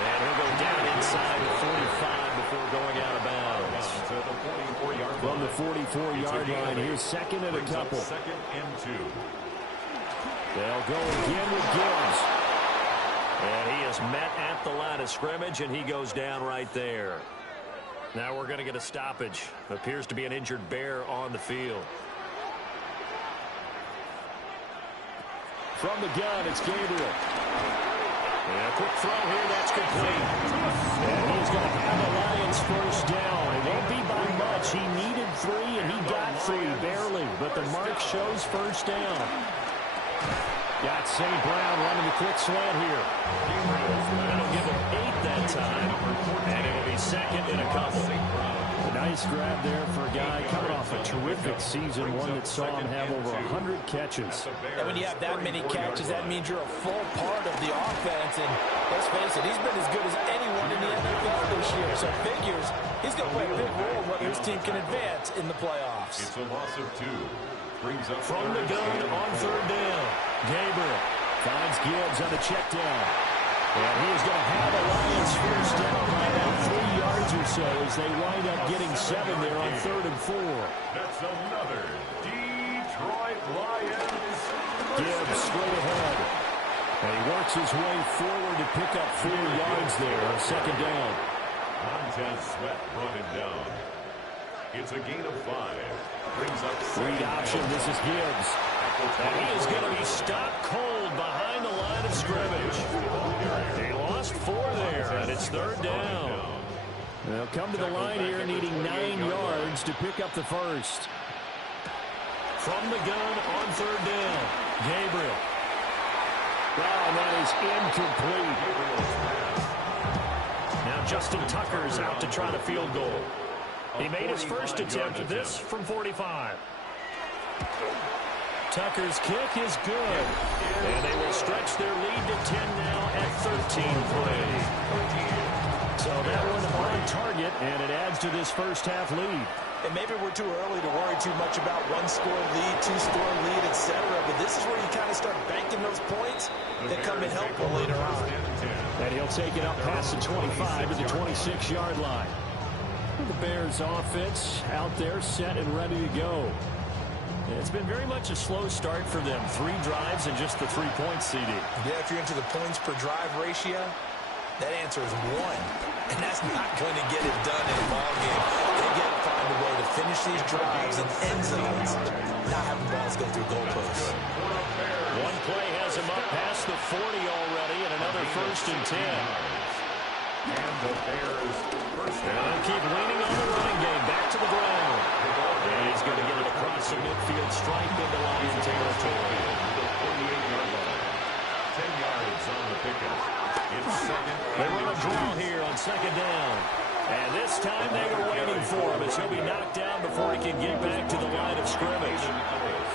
And he'll go down inside the 45 before going out of bounds. From the 44-yard line, here's 2nd and a couple. 2nd and 2. They'll go again with Gibbs. And he is met at the line of scrimmage, and he goes down right there. Now we're going to get a stoppage. Appears to be an injured Bear on the field. From the gun, it's Gabriel. And a quick throw here, that's complete. And he's going to have a Lions 1st down. It won't be by much. He needed 3, and he got 3, barely. But the mark shows 1st down. Got St. Brown running the quick slant here. That'll give him 8 that time. And it'll be 2nd and a couple. A nice grab there for a guy coming off a terrific season, one that saw him have over 100 catches. And when you have that many catches, that means you're a full part of the offense. And let's face it, he's been as good as anyone in the NFL this year. So figures he's going to play a big role whether his team can advance in the playoffs. It's a loss of 2. Brings up from the gun on 3rd down. Gabriel finds Gibbs on the check down. And he is going to have a Lions 1st down by about 3 yards or so as they wind up getting 7 there on 3rd and 4. That's another Detroit Lions. Gibbs straight ahead. And he works his way forward to pick up 4 yards there on 2nd down. Montez Sweat brought him down. It's a gain of 5. Brings up read option. This is Gibbs. And he is going to be stopped cold behind the line of scrimmage. He lost 4 there, and it's 3rd down. They'll come to the line here needing 9 yards to pick up the 1st. From the gun on 3rd down. Gabriel. Wow, that is incomplete. Now Justin Tucker's out to try the field goal. He made his first attempt at this from 45. Tucker's kick is good. And they will stretch their lead to 10 now at 13 plays. So that one on target, and it adds to this first half lead. And maybe we're too early to worry too much about 1-score lead, 2-score lead, etc. But this is where you kind of start banking those points that come in helpful later on. And he'll take it up past the 25 to the 26-yard line. The Bears offense out there set and ready to go. It's been very much a slow start for them. 3 drives and just the 3-point CD. Yeah, if you're into the points per drive ratio, that answer is 1. And that's not going to get it done in a ball game. They got to find a way to finish these drives in end zones, not having balls go through goalposts. One play has him up past the 40 already, and another 1st and 10. And the Bears they'll keep leaning on the running game. Back to the ground. And he's going to get it across the midfield stripe into Lion territory. 48-yard line. 10 yards on the pickup. It's 2nd. They run a draw here on 2nd down. And this time they were waiting for him as he'll be knocked down before he can get back to the line of scrimmage.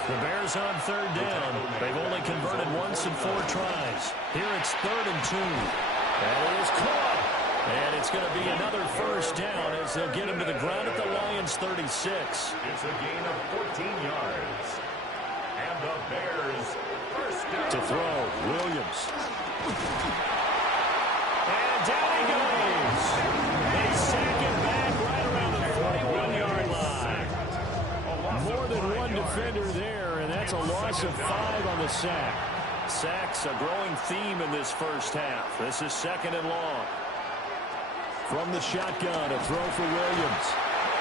The Bears on 3rd down. They've only converted once in 4 tries. Here it's 3rd and 2. And it is caught. And it's going to be another 1st down as they'll get him to the ground at the Lions 36. It's a gain of 14 yards. And The Bears first down. To throw, Williams. And down he goes. They sack him back right around the 41-yard line. More than one defender there, and that's a loss of 5 on the sack. Sacks, a growing theme in this first half. This is 2nd and long. From the shotgun, a throw for Williams.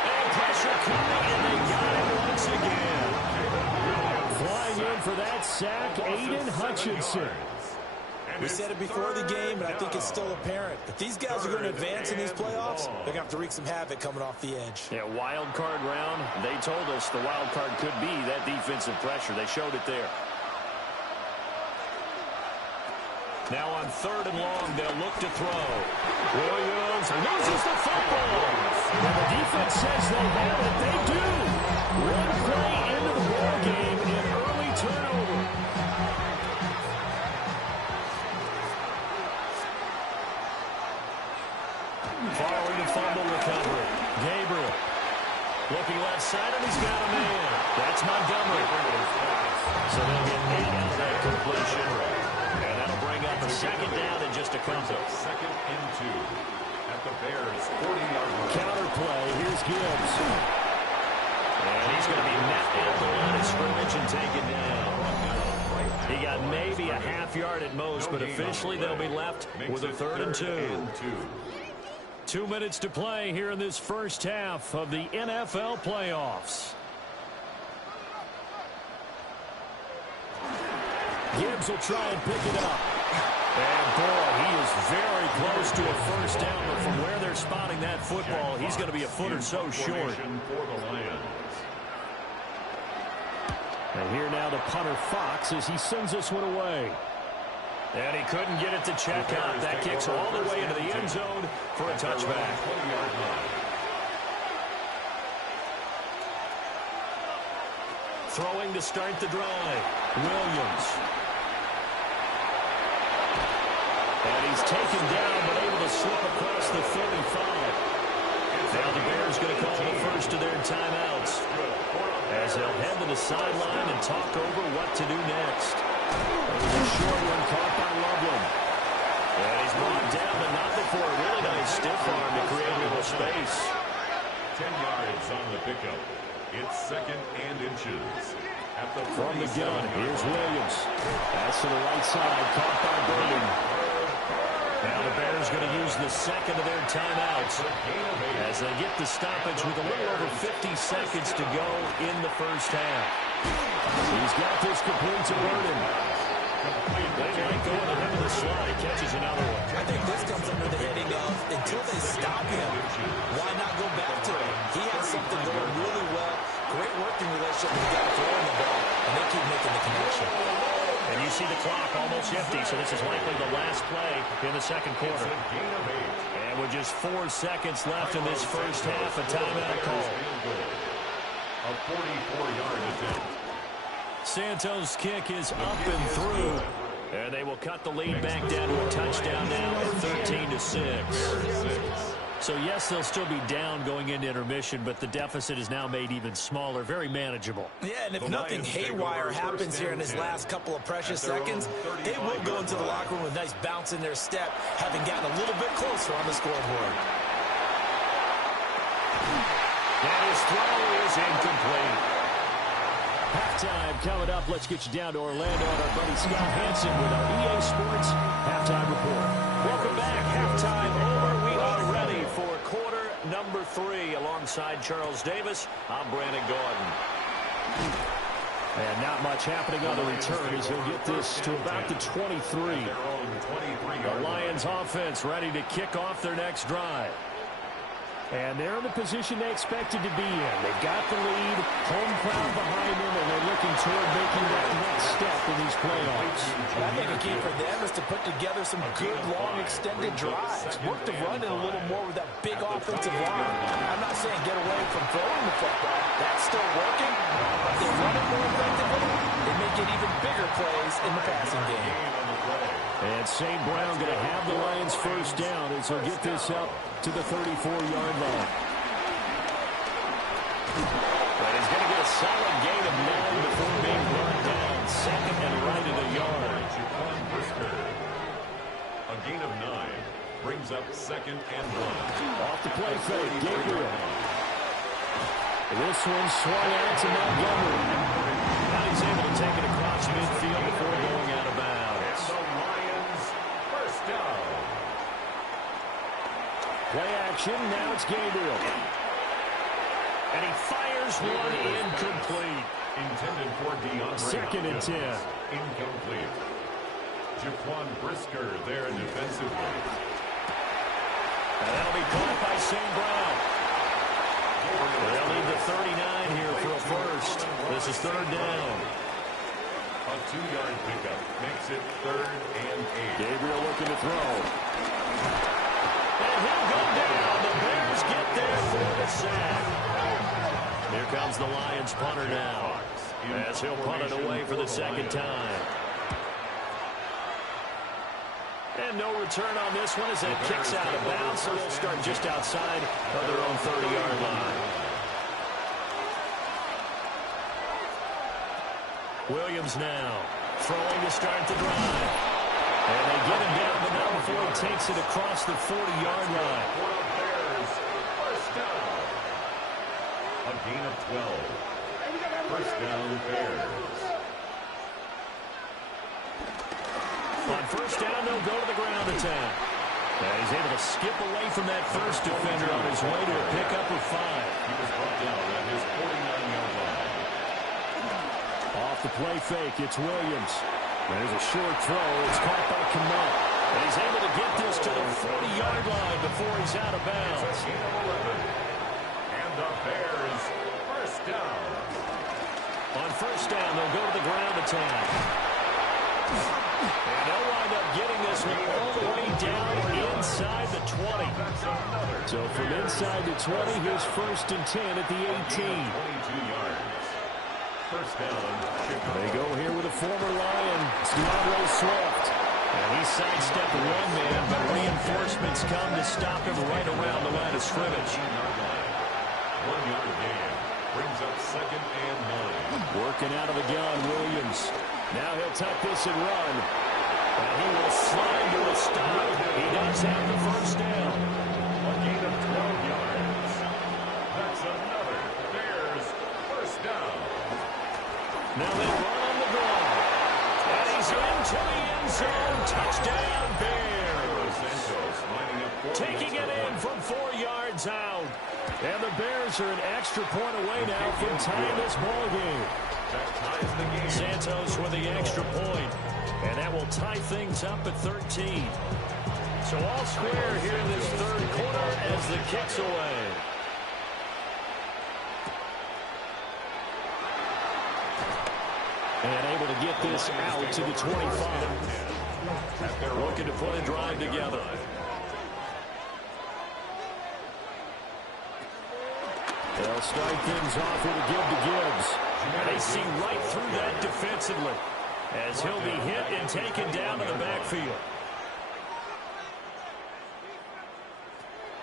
And pressure coming, and they got it once again. Flying in for that sack, Aiden Hutchinson. We said it before the game, and I think it's still apparent. If these guys are going to advance in these playoffs, they're going to have to wreak some havoc coming off the edge. Yeah, wild card round. They told us the wild card could be that defensive pressure. They showed it there. Now on 3rd and long, they'll look to throw. Williams loses the football. And the defense says they have it. They do. One play into the ball game, an early turnover. Following the fumble recovery. Gabriel looking left side, and he's got a man. That's Montgomery. So they'll get 8 out of that completion. And that'll bring up a 2nd down in just a couple. 2nd and 2 at the Bears' 40-yard line. Counterplay. Here's Gibbs. And he's going to be met at the line of scrimmage and taken down. He got maybe a half yard at most, but officially they'll be left with a 3rd and 2. 2 minutes to play here in this first half of the NFL playoffs. Gibbs will try and pick it up. And boy, he is very close to a first down, but from where they're spotting that football, he's going to be a foot or so short. For the Lions. And here now the punter Fox as he sends this one away. And he couldn't get it to check out. That kicks all the way into the end zone for a touchback. Throwing to start the drive. Williams. And he's taken down, but able to slip across the 35. Now the Bears going to call the first of their timeouts, as they'll head to the sideline and talk over what to do next. A short one caught by Loveland. And he's brought down, but not before a really nice stiff arm to create a little space. 10 yards on the pickup. It's 2nd and inches. At the From the gun, here's Williams. Pass to the right side, caught by Burden. Now the Bears going to use the 2nd of their timeouts as they get the stoppage with a little over 50 seconds to go in the first half. He's got this complete to Burden. They might go in the head of the slot. He catches another one. I think this comes under the heading of until they stop him, why not go back to him? He has something going really well. Great working relationship with the guy throwing the ball, and they keep making the connection. And you see the clock almost empty, so this is likely the last play in the 2nd quarter. And with just 4 seconds left in this first half, a timeout call. A 44-yard attempt. Santos' kick is up and through. And they will cut the lead back down to a touchdown now at 13-6. So, yes, they'll still be down going into intermission, but the deficit is now made even smaller, very manageable. Yeah, and if nothing haywire happens here in his last couple of precious seconds, they will go into the locker room with a nice bounce in their step, having gotten a little bit closer on the scoreboard. And his throw is incomplete. Halftime coming up. Let's get you down to Orlando and our buddy Scott Hansen with our EA Sports Halftime Report. Welcome back. Halftime over. We are ready for quarter number 3. Alongside Charles Davis, I'm Brandon Gordon. And not much happening on the return as he'll get this to about the 23. The Lions offense ready to kick off their next drive. And they're in the position they expected to be in. They've got the lead, home crowd behind them, and they're looking toward making that next step in these playoffs. I think the key for them is to put together some good, long, extended drives. Work the run in a little more with that big offensive line. I'm not saying get away from throwing the football. That's still working. If they run it more effectively, they may get even bigger plays in the passing game. And St. Brown going to have the Lions first down as he'll get this up to the 34-yard line. But he's going to get a solid gain of 9 before being brought down. second and right at a yard. Jaquan Brisker. A gain of 9 brings up second and 1. Off the play fake, Gabriel. This one swung out to Montgomery. Now he's able to take it across midfield before going out of bounds. And the Lions first down. Play action, now it's Gabriel. And he fires one incomplete. Intended for DeAndre Second and 10. Incomplete. Jaquan Brisker there defensively. And that'll be caught by St. Brown. They'll need the 39 here for a first. This is third down. A 2-yard pickup makes it 3rd and 8. Gabriel looking to throw. And he'll go down. The Bears get there for the sack. Here comes the Lions punter now, as he'll punt it away for the second time. And no return on this one as it kicks out of bounds, so they'll start just outside of their own 30-yard line. Williams now throwing to start the drive. And they get him down, but not before he takes it across the 40-yard line. Bears first down. A gain of 12. First down, Bears. On first down, they'll go to the ground attack. And he's able to skip away from that first defender on his way to a pickup of 5. He was brought down at his 49-yard line. Off the play fake, it's Williams. There's a short throw. It's caught by Kmet. And he's able to get this to the 40-yard line before he's out of bounds. It's a gain of 11. And the Bears first down. On first down, they'll go to the ground attack. And they'll wind up getting this one all the way down inside the 20. So from inside the 20, here's first and 10 at the 18. 22 yards. First down, Chicago. They go here with a former Lion. It's DeAndre Swift. And he sidestepped one man, but reinforcements come to stop him right around the line of scrimmage. 1-yard gain brings up second and 9. Working out of the gun, Williams. Now he'll tuck this and run. And he will slide to a stop. He does have the first down. A gain of 12 yards. That's another Bears first down. Now they run on the ball. And he's into the end zone. Touchdown, Bears. Santos lining up Taking it in from 4 yards out. And the Bears are an extra point away now from tying this ball game. That ties the game. Santos with the extra point. And that will tie things up at 13. So all square here in this third quarter as the kick's away. And able to get this out to the 25. They're looking to put a drive together. They'll start things off with a give to Gibbs. And they see right through that defensively as he'll be hit and taken down in the backfield.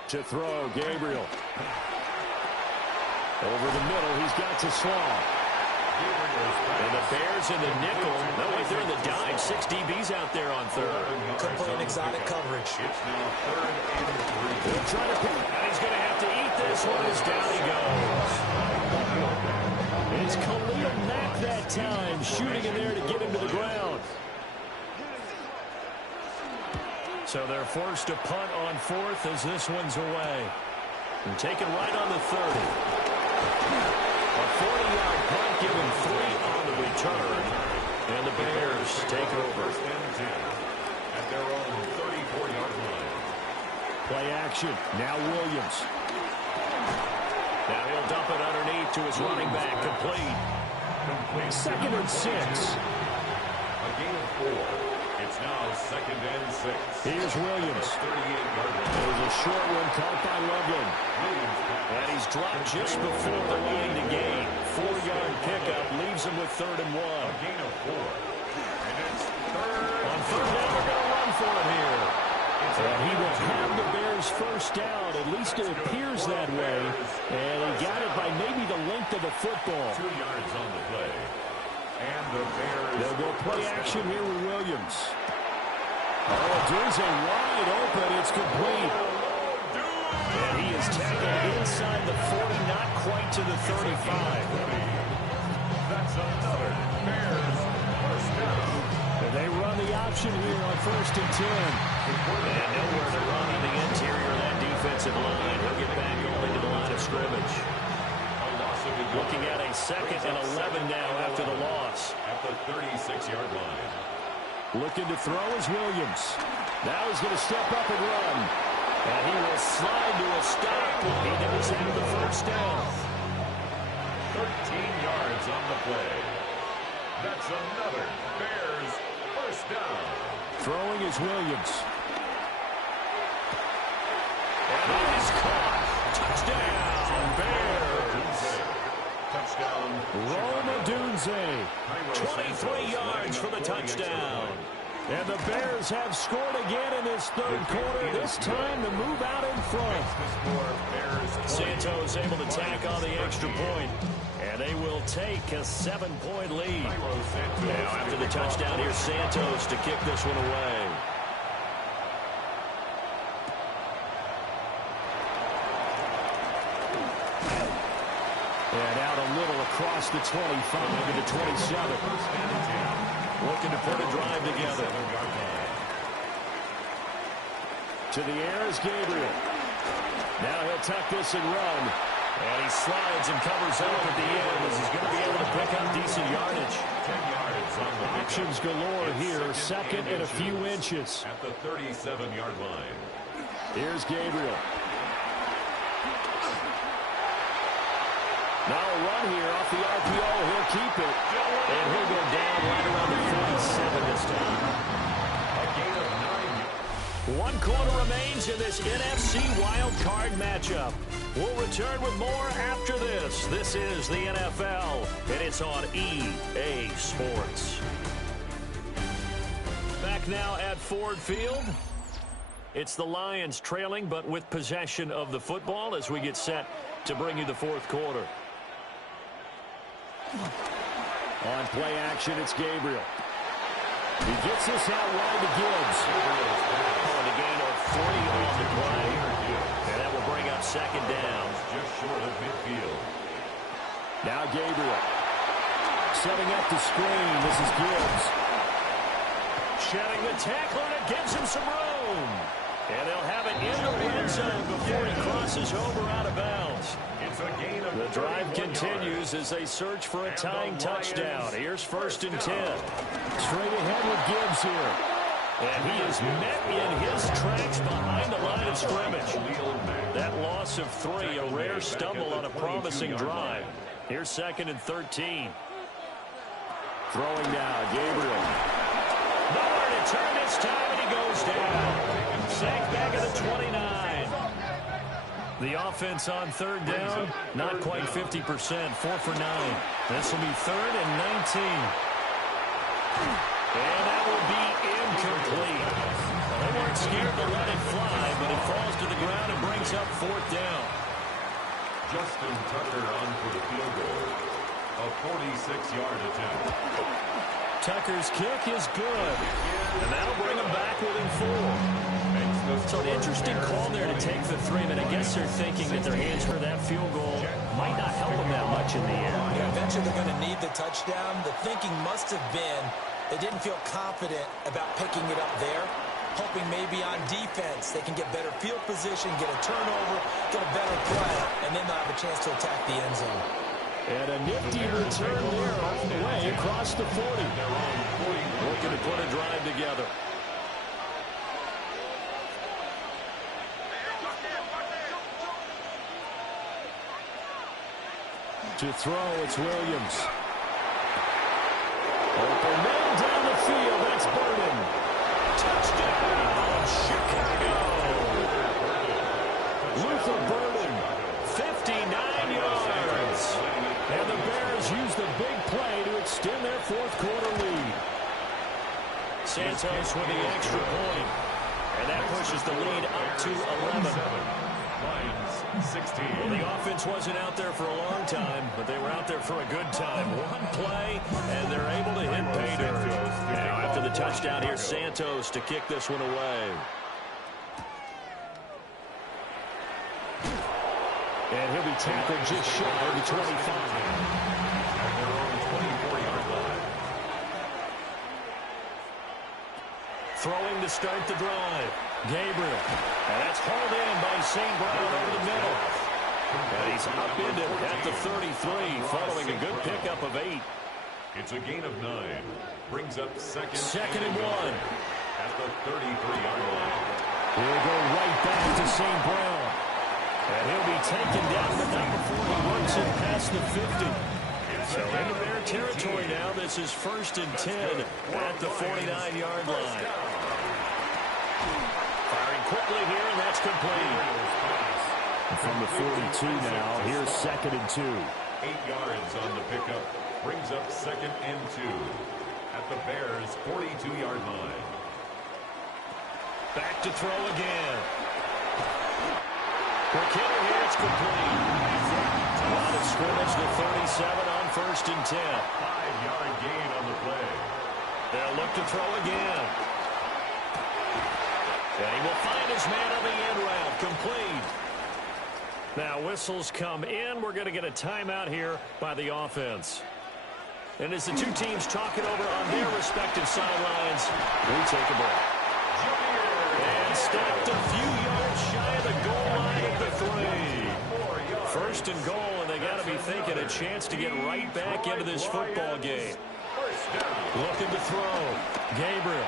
To throw, Gabriel. Over the middle, he's got to Slaw. And the Bears in the nickel. No, right there in the dime. 6 DBs out there on third. Complete exotic coverage. It's now 3rd and 3. They'll try to pick. And he's going to have to eat this one as down he goes. It's Khalil Mack that time, shooting in there to get him to the ground. So they're forced to punt on fourth as this one's away. And take it right on the 30. A 40-yard punt, give him 3 on the return. And the Bears take over. First and 10 at their own 34-yard line. Play action. Now Williams. Now he'll dump it underneath to his running back, complete. Second and 6. A gain of 4. It's now 2nd and 6. Here's Williams. 38-yard line. There's a short one caught by Loveland. And he's dropped just before the line to gain. 4-yard pickup leaves him with 3rd and 1. A gain of 4. And it's 3rd. On 3rd down, they're going to run for it here. And he will have the Bears first down. At least it appears that way. And he got it by maybe the length of the football. 2 yards on the play. And the Bears. They'll go play action here with Williams. Oh, Odunze wide open. It's complete. And he is tackled inside the 40, not quite to the 35. That's another Bears first down. And they run the option here on 1st and 10. And nowhere to run on the interior of that defensive line. He'll get back only to the line of scrimmage. Looking at a 2nd and 11 now after the loss. At the 36-yard line. Looking to throw is Williams. Now he's going to step up and run. And he will slide to a stop. He does have the first down. 13 yards on the play. That's another Bears first down. Throwing is Williams. And it is caught. Touchdown, Bears. Touchdown. Rome Odunze. 23 yards for the touchdown. And the Bears have scored again in this 3rd quarter. This time to move out in front. Santos able to tack on the extra point. And they will take a 7-point lead. Now after the touchdown, here's Santos to kick this one away. And out a little across the 25 to the 27. Looking to put a drive together. To the air is Gabriel. Now he'll tuck this and run. And he slides and covers up at the end as he's going to be able to pick up decent yardage. 10 yards on the Actions galore here. 2nd and a few inches. At the 37-yard line. Here's Gabriel. Now a run here off the RPO. He'll keep it. And he'll go down right around the 47 this time. A gain of 9. 1 quarter remains in this NFC Wild Card matchup. We'll return with more after this. This is the NFL, and it's on EA Sports. Back now at Ford Field. It's the Lions trailing, but with possession of the football as we get set to bring you the 4th quarter. On play action, it's Gabriel. He gets this out wide to Gibbs. On a gain of 3 on the play. And that will bring up 2nd down. Just short of midfield. Now Gabriel. Setting up the screen. This is Gibbs. Shedding the tackle, and it gives him some room. And they'll have it in the red zone before he crosses over out of bounds. It's a gain of The drive continues as they search for a tying touchdown. Here's 1st and 10. Straight ahead with Gibbs here. And he is met in his tracks behind the line of scrimmage. That loss of 3, a rare stumble on a promising drive. Here's 2nd and 13. Throwing now, Gabriel. Nowhere to turn this time, and he goes down. Sacked back at the 29. The offense on 3rd down, not quite 50%, 4 for 9. This will be 3rd and 19. And that will be incomplete. They weren't scared to let it fly, but it falls to the ground and brings up 4th down. Justin Tucker on for the field goal. A 46-yard attempt. Tucker's kick is good. And that'll bring him back within 4. So an interesting call there to take the 3, but I guess they're thinking that their hands for that field goal might not help them that much in the end. Yeah, eventually they're going to need the touchdown. The thinking must have been they didn't feel confident about picking it up there, hoping maybe on defense they can get better field position, get a turnover, get a better play, and then they'll have a chance to attack the end zone. And a nifty return there all the way across the 40. Looking to put a drive together. To throw, it's Williams. Open man down the field. That's Burden. Touchdown, Chicago. Luther Burden. 59 yards. And the Bears use the big play to extend their 4th quarter lead. Santos with the extra point. And that pushes the lead up to 11. finds 16. Well, the offense wasn't out there for a long time, but they were out there for a good time. One play, and they're able to hit pay dirt. Now, after the touchdown, here's Santos to kick this one away. And he'll be tackled just shy of the 25. At their own 24-yard line. Throwing to start the drive. Gabriel. And that's hauled in by St. Brown over the middle. And he's upended at the 33 following a good pickup of 8. It's a gain of 9. Brings up second and 1. At the 33-yard line. He'll go right back to St. Brown. And he'll be taken down, but not before he works it past the 50. So into their territory now. This is 1st and 10 at the 49-yard line. Firing quickly here, and that's complete. And from the 42 now, here's 2nd and 2. 8 yards on the pickup. Brings up 2nd and 2. At the Bears' 42-yard line. Back to throw again. Quick hitter here, it's complete. Line of scrimmage, the 37 on 1st and 10. 5-yard gain on the play. They'll look to throw again. And he will find his man on the end route, complete. Now whistles come in. We're going to get a timeout here by the offense. And as the two teams talk it over on their respective sidelines, we take a break. And stopped a few yards shy of the goal line at the 3. 1st and goal, and they got to be thinking a chance to get right back into this football game. Looking to throw. Gabriel.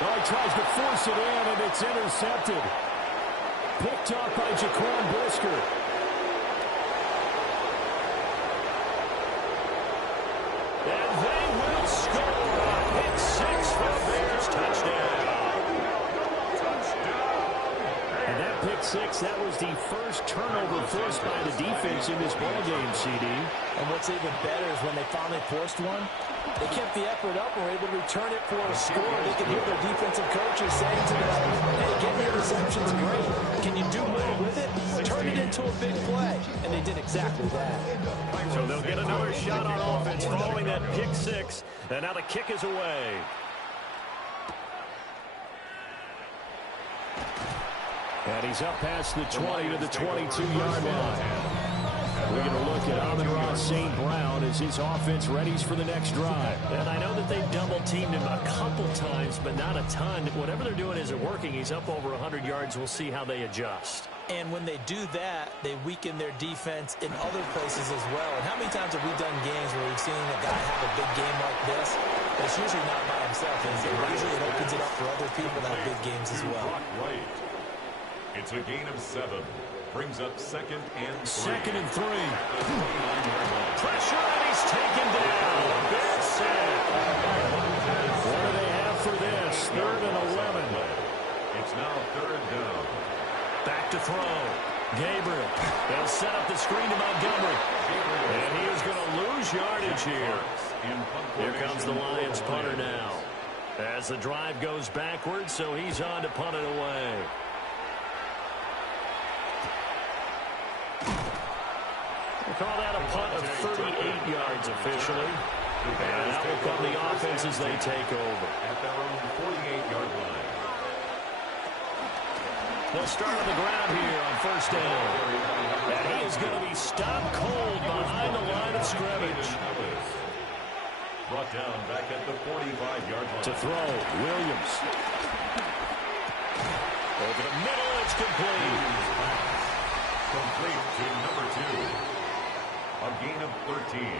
Oh, he tries to force it in, and it's intercepted. Picked up by Jaquan Brisker. And they will score. Pick 6 for the Bears. Touchdown. And that pick 6, that was the first turnover forced by the defense in this ballgame, CD. And what's even better is when they finally forced one, they kept the effort up and were able to return it for a score. They could hear their defensive coaches saying to them, hey, getting your reception's great. Can you do more with it? Turn it into a big play. And they did exactly that. So they'll get another shot on offense following that pick 6. And now the kick is away. And he's up past the 20 to the 22-yard line. We're going to look at Amon-Ra St. Brown as his offense readies for the next drive. And I know that they've double-teamed him a couple times, but not a ton. Whatever they're doing isn't working. He's up over 100 yards. We'll see how they adjust. And when they do that, they weaken their defense in other places as well. And how many times have we done games where we've seen a guy have a big game like this? But it's usually not by himself. And usually it opens it up for other people to have big games as well. It's a gain of 7. Brings up 2nd and 3. 2nd and 3. Pressure, and he's taken down. Big sack. What do they have for this? 3rd and 11. It's now 3rd down. Back to throw. Gabriel. They'll set up the screen to Montgomery. And he is going to lose yardage here. Here comes the Lions punter now. As the drive goes backwards, so he's on to punt it away. We'll call that a punt of 38 yards officially. And that will come the offense as they take over. At their own 48-yard line. They'll start on the ground here on 1st down. And he is going to be stopped cold behind the line of scrimmage. Brought down back at the 45-yard line. To throw, Williams. Over the middle, it's complete. Complete to number 2. A gain of 13.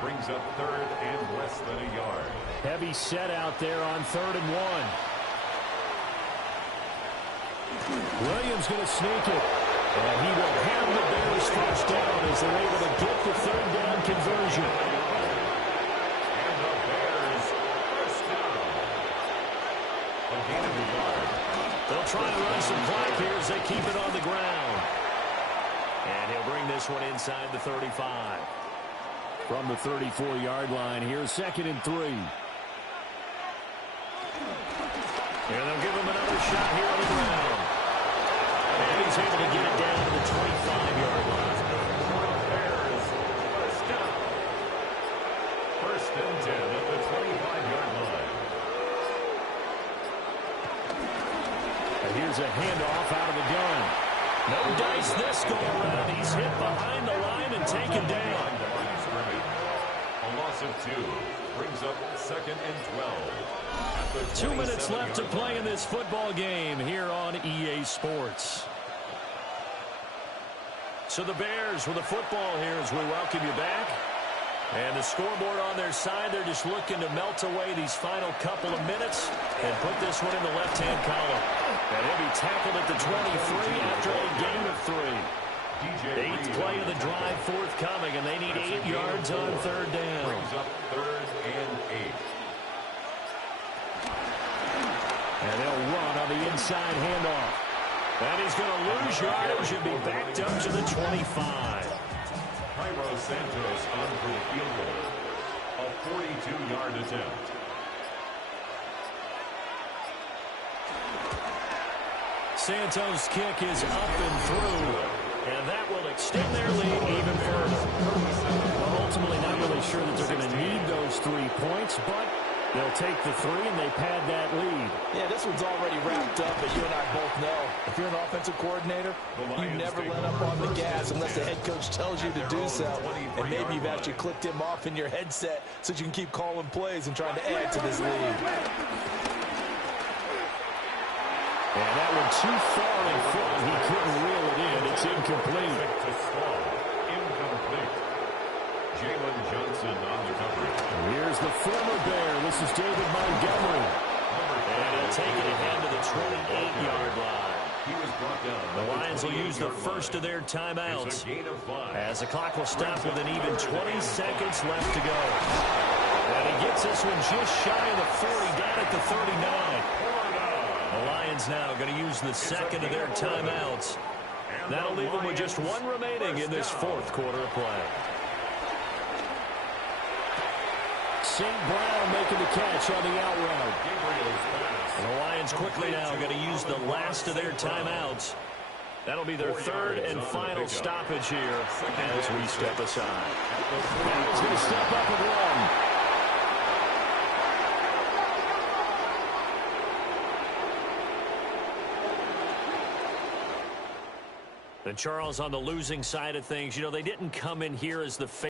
Brings up 3rd and less than a yard. Heavy set out there on 3rd and 1. Williams going to sneak it. And he will have the Bears first down as they're able to get the 3rd down conversion. And the Bears first down. A gain of a yard. They'll try and run some clock here as they keep it on the ground. And he'll bring this one inside the 35. From the 34-yard line, here's 2nd and 3. And they'll give him another shot here on the ground. And he's able to get it down to the 25-yard line. Bears, first down. First and 10 at the 25-yard line. And here's a handoff out of the gun. No dice this go around. He's hit behind the line and taken down. A loss of 2 brings up second and 12. 2 minutes left to play in this football game here on EA Sports. So the Bears with the football here as we welcome you back. And the scoreboard on their side, they're just looking to melt away these final couple of minutes and put this one in the left-hand column. And he'll be tackled at the 23 after a gain of 3. Eighth play of the drive forthcoming, and they need 8 yards on third down. Brings up third and 8. And they'll run on the inside handoff. And he's going to lose yardage and be backed up to the 25. Cairo Santos on for the field goal. A 42-yard attempt. Santos' kick is up and through. And that will extend their lead even further. Well, ultimately not really sure that they're going to need those 3 points, but they'll take the 3 and they pad that lead. Yeah, this one's already wrapped up, but you and I both know if you're an offensive coordinator, you never let up on the gas unless the head coach tells you to do so. And maybe you've actually clicked him off in your headset so you can keep calling plays and trying to add to this lead. And that one too far in front. He couldn't reel it in. It's incomplete. To slow. Incomplete. Jalen Johnson on the coverage. Here's the former Bear. This is David Montgomery. And he'll take it ahead to the 28-yard line. He was brought down. The Lions will use the first of their timeouts as the clock will stop with an even 20 seconds left to go. And he gets this one just shy of the 40, down at the 39. The Lions now going to use the second of their timeouts. That'll leave them with just 1 remaining in this fourth quarter of play. St. Brown making the catch on the out route. And the Lions quickly now going to use the last of their timeouts. That'll be their third and final stoppage here as we step aside. Bengals going to step up and run. And Charles, on the losing side of things, you know, they didn't come in here as the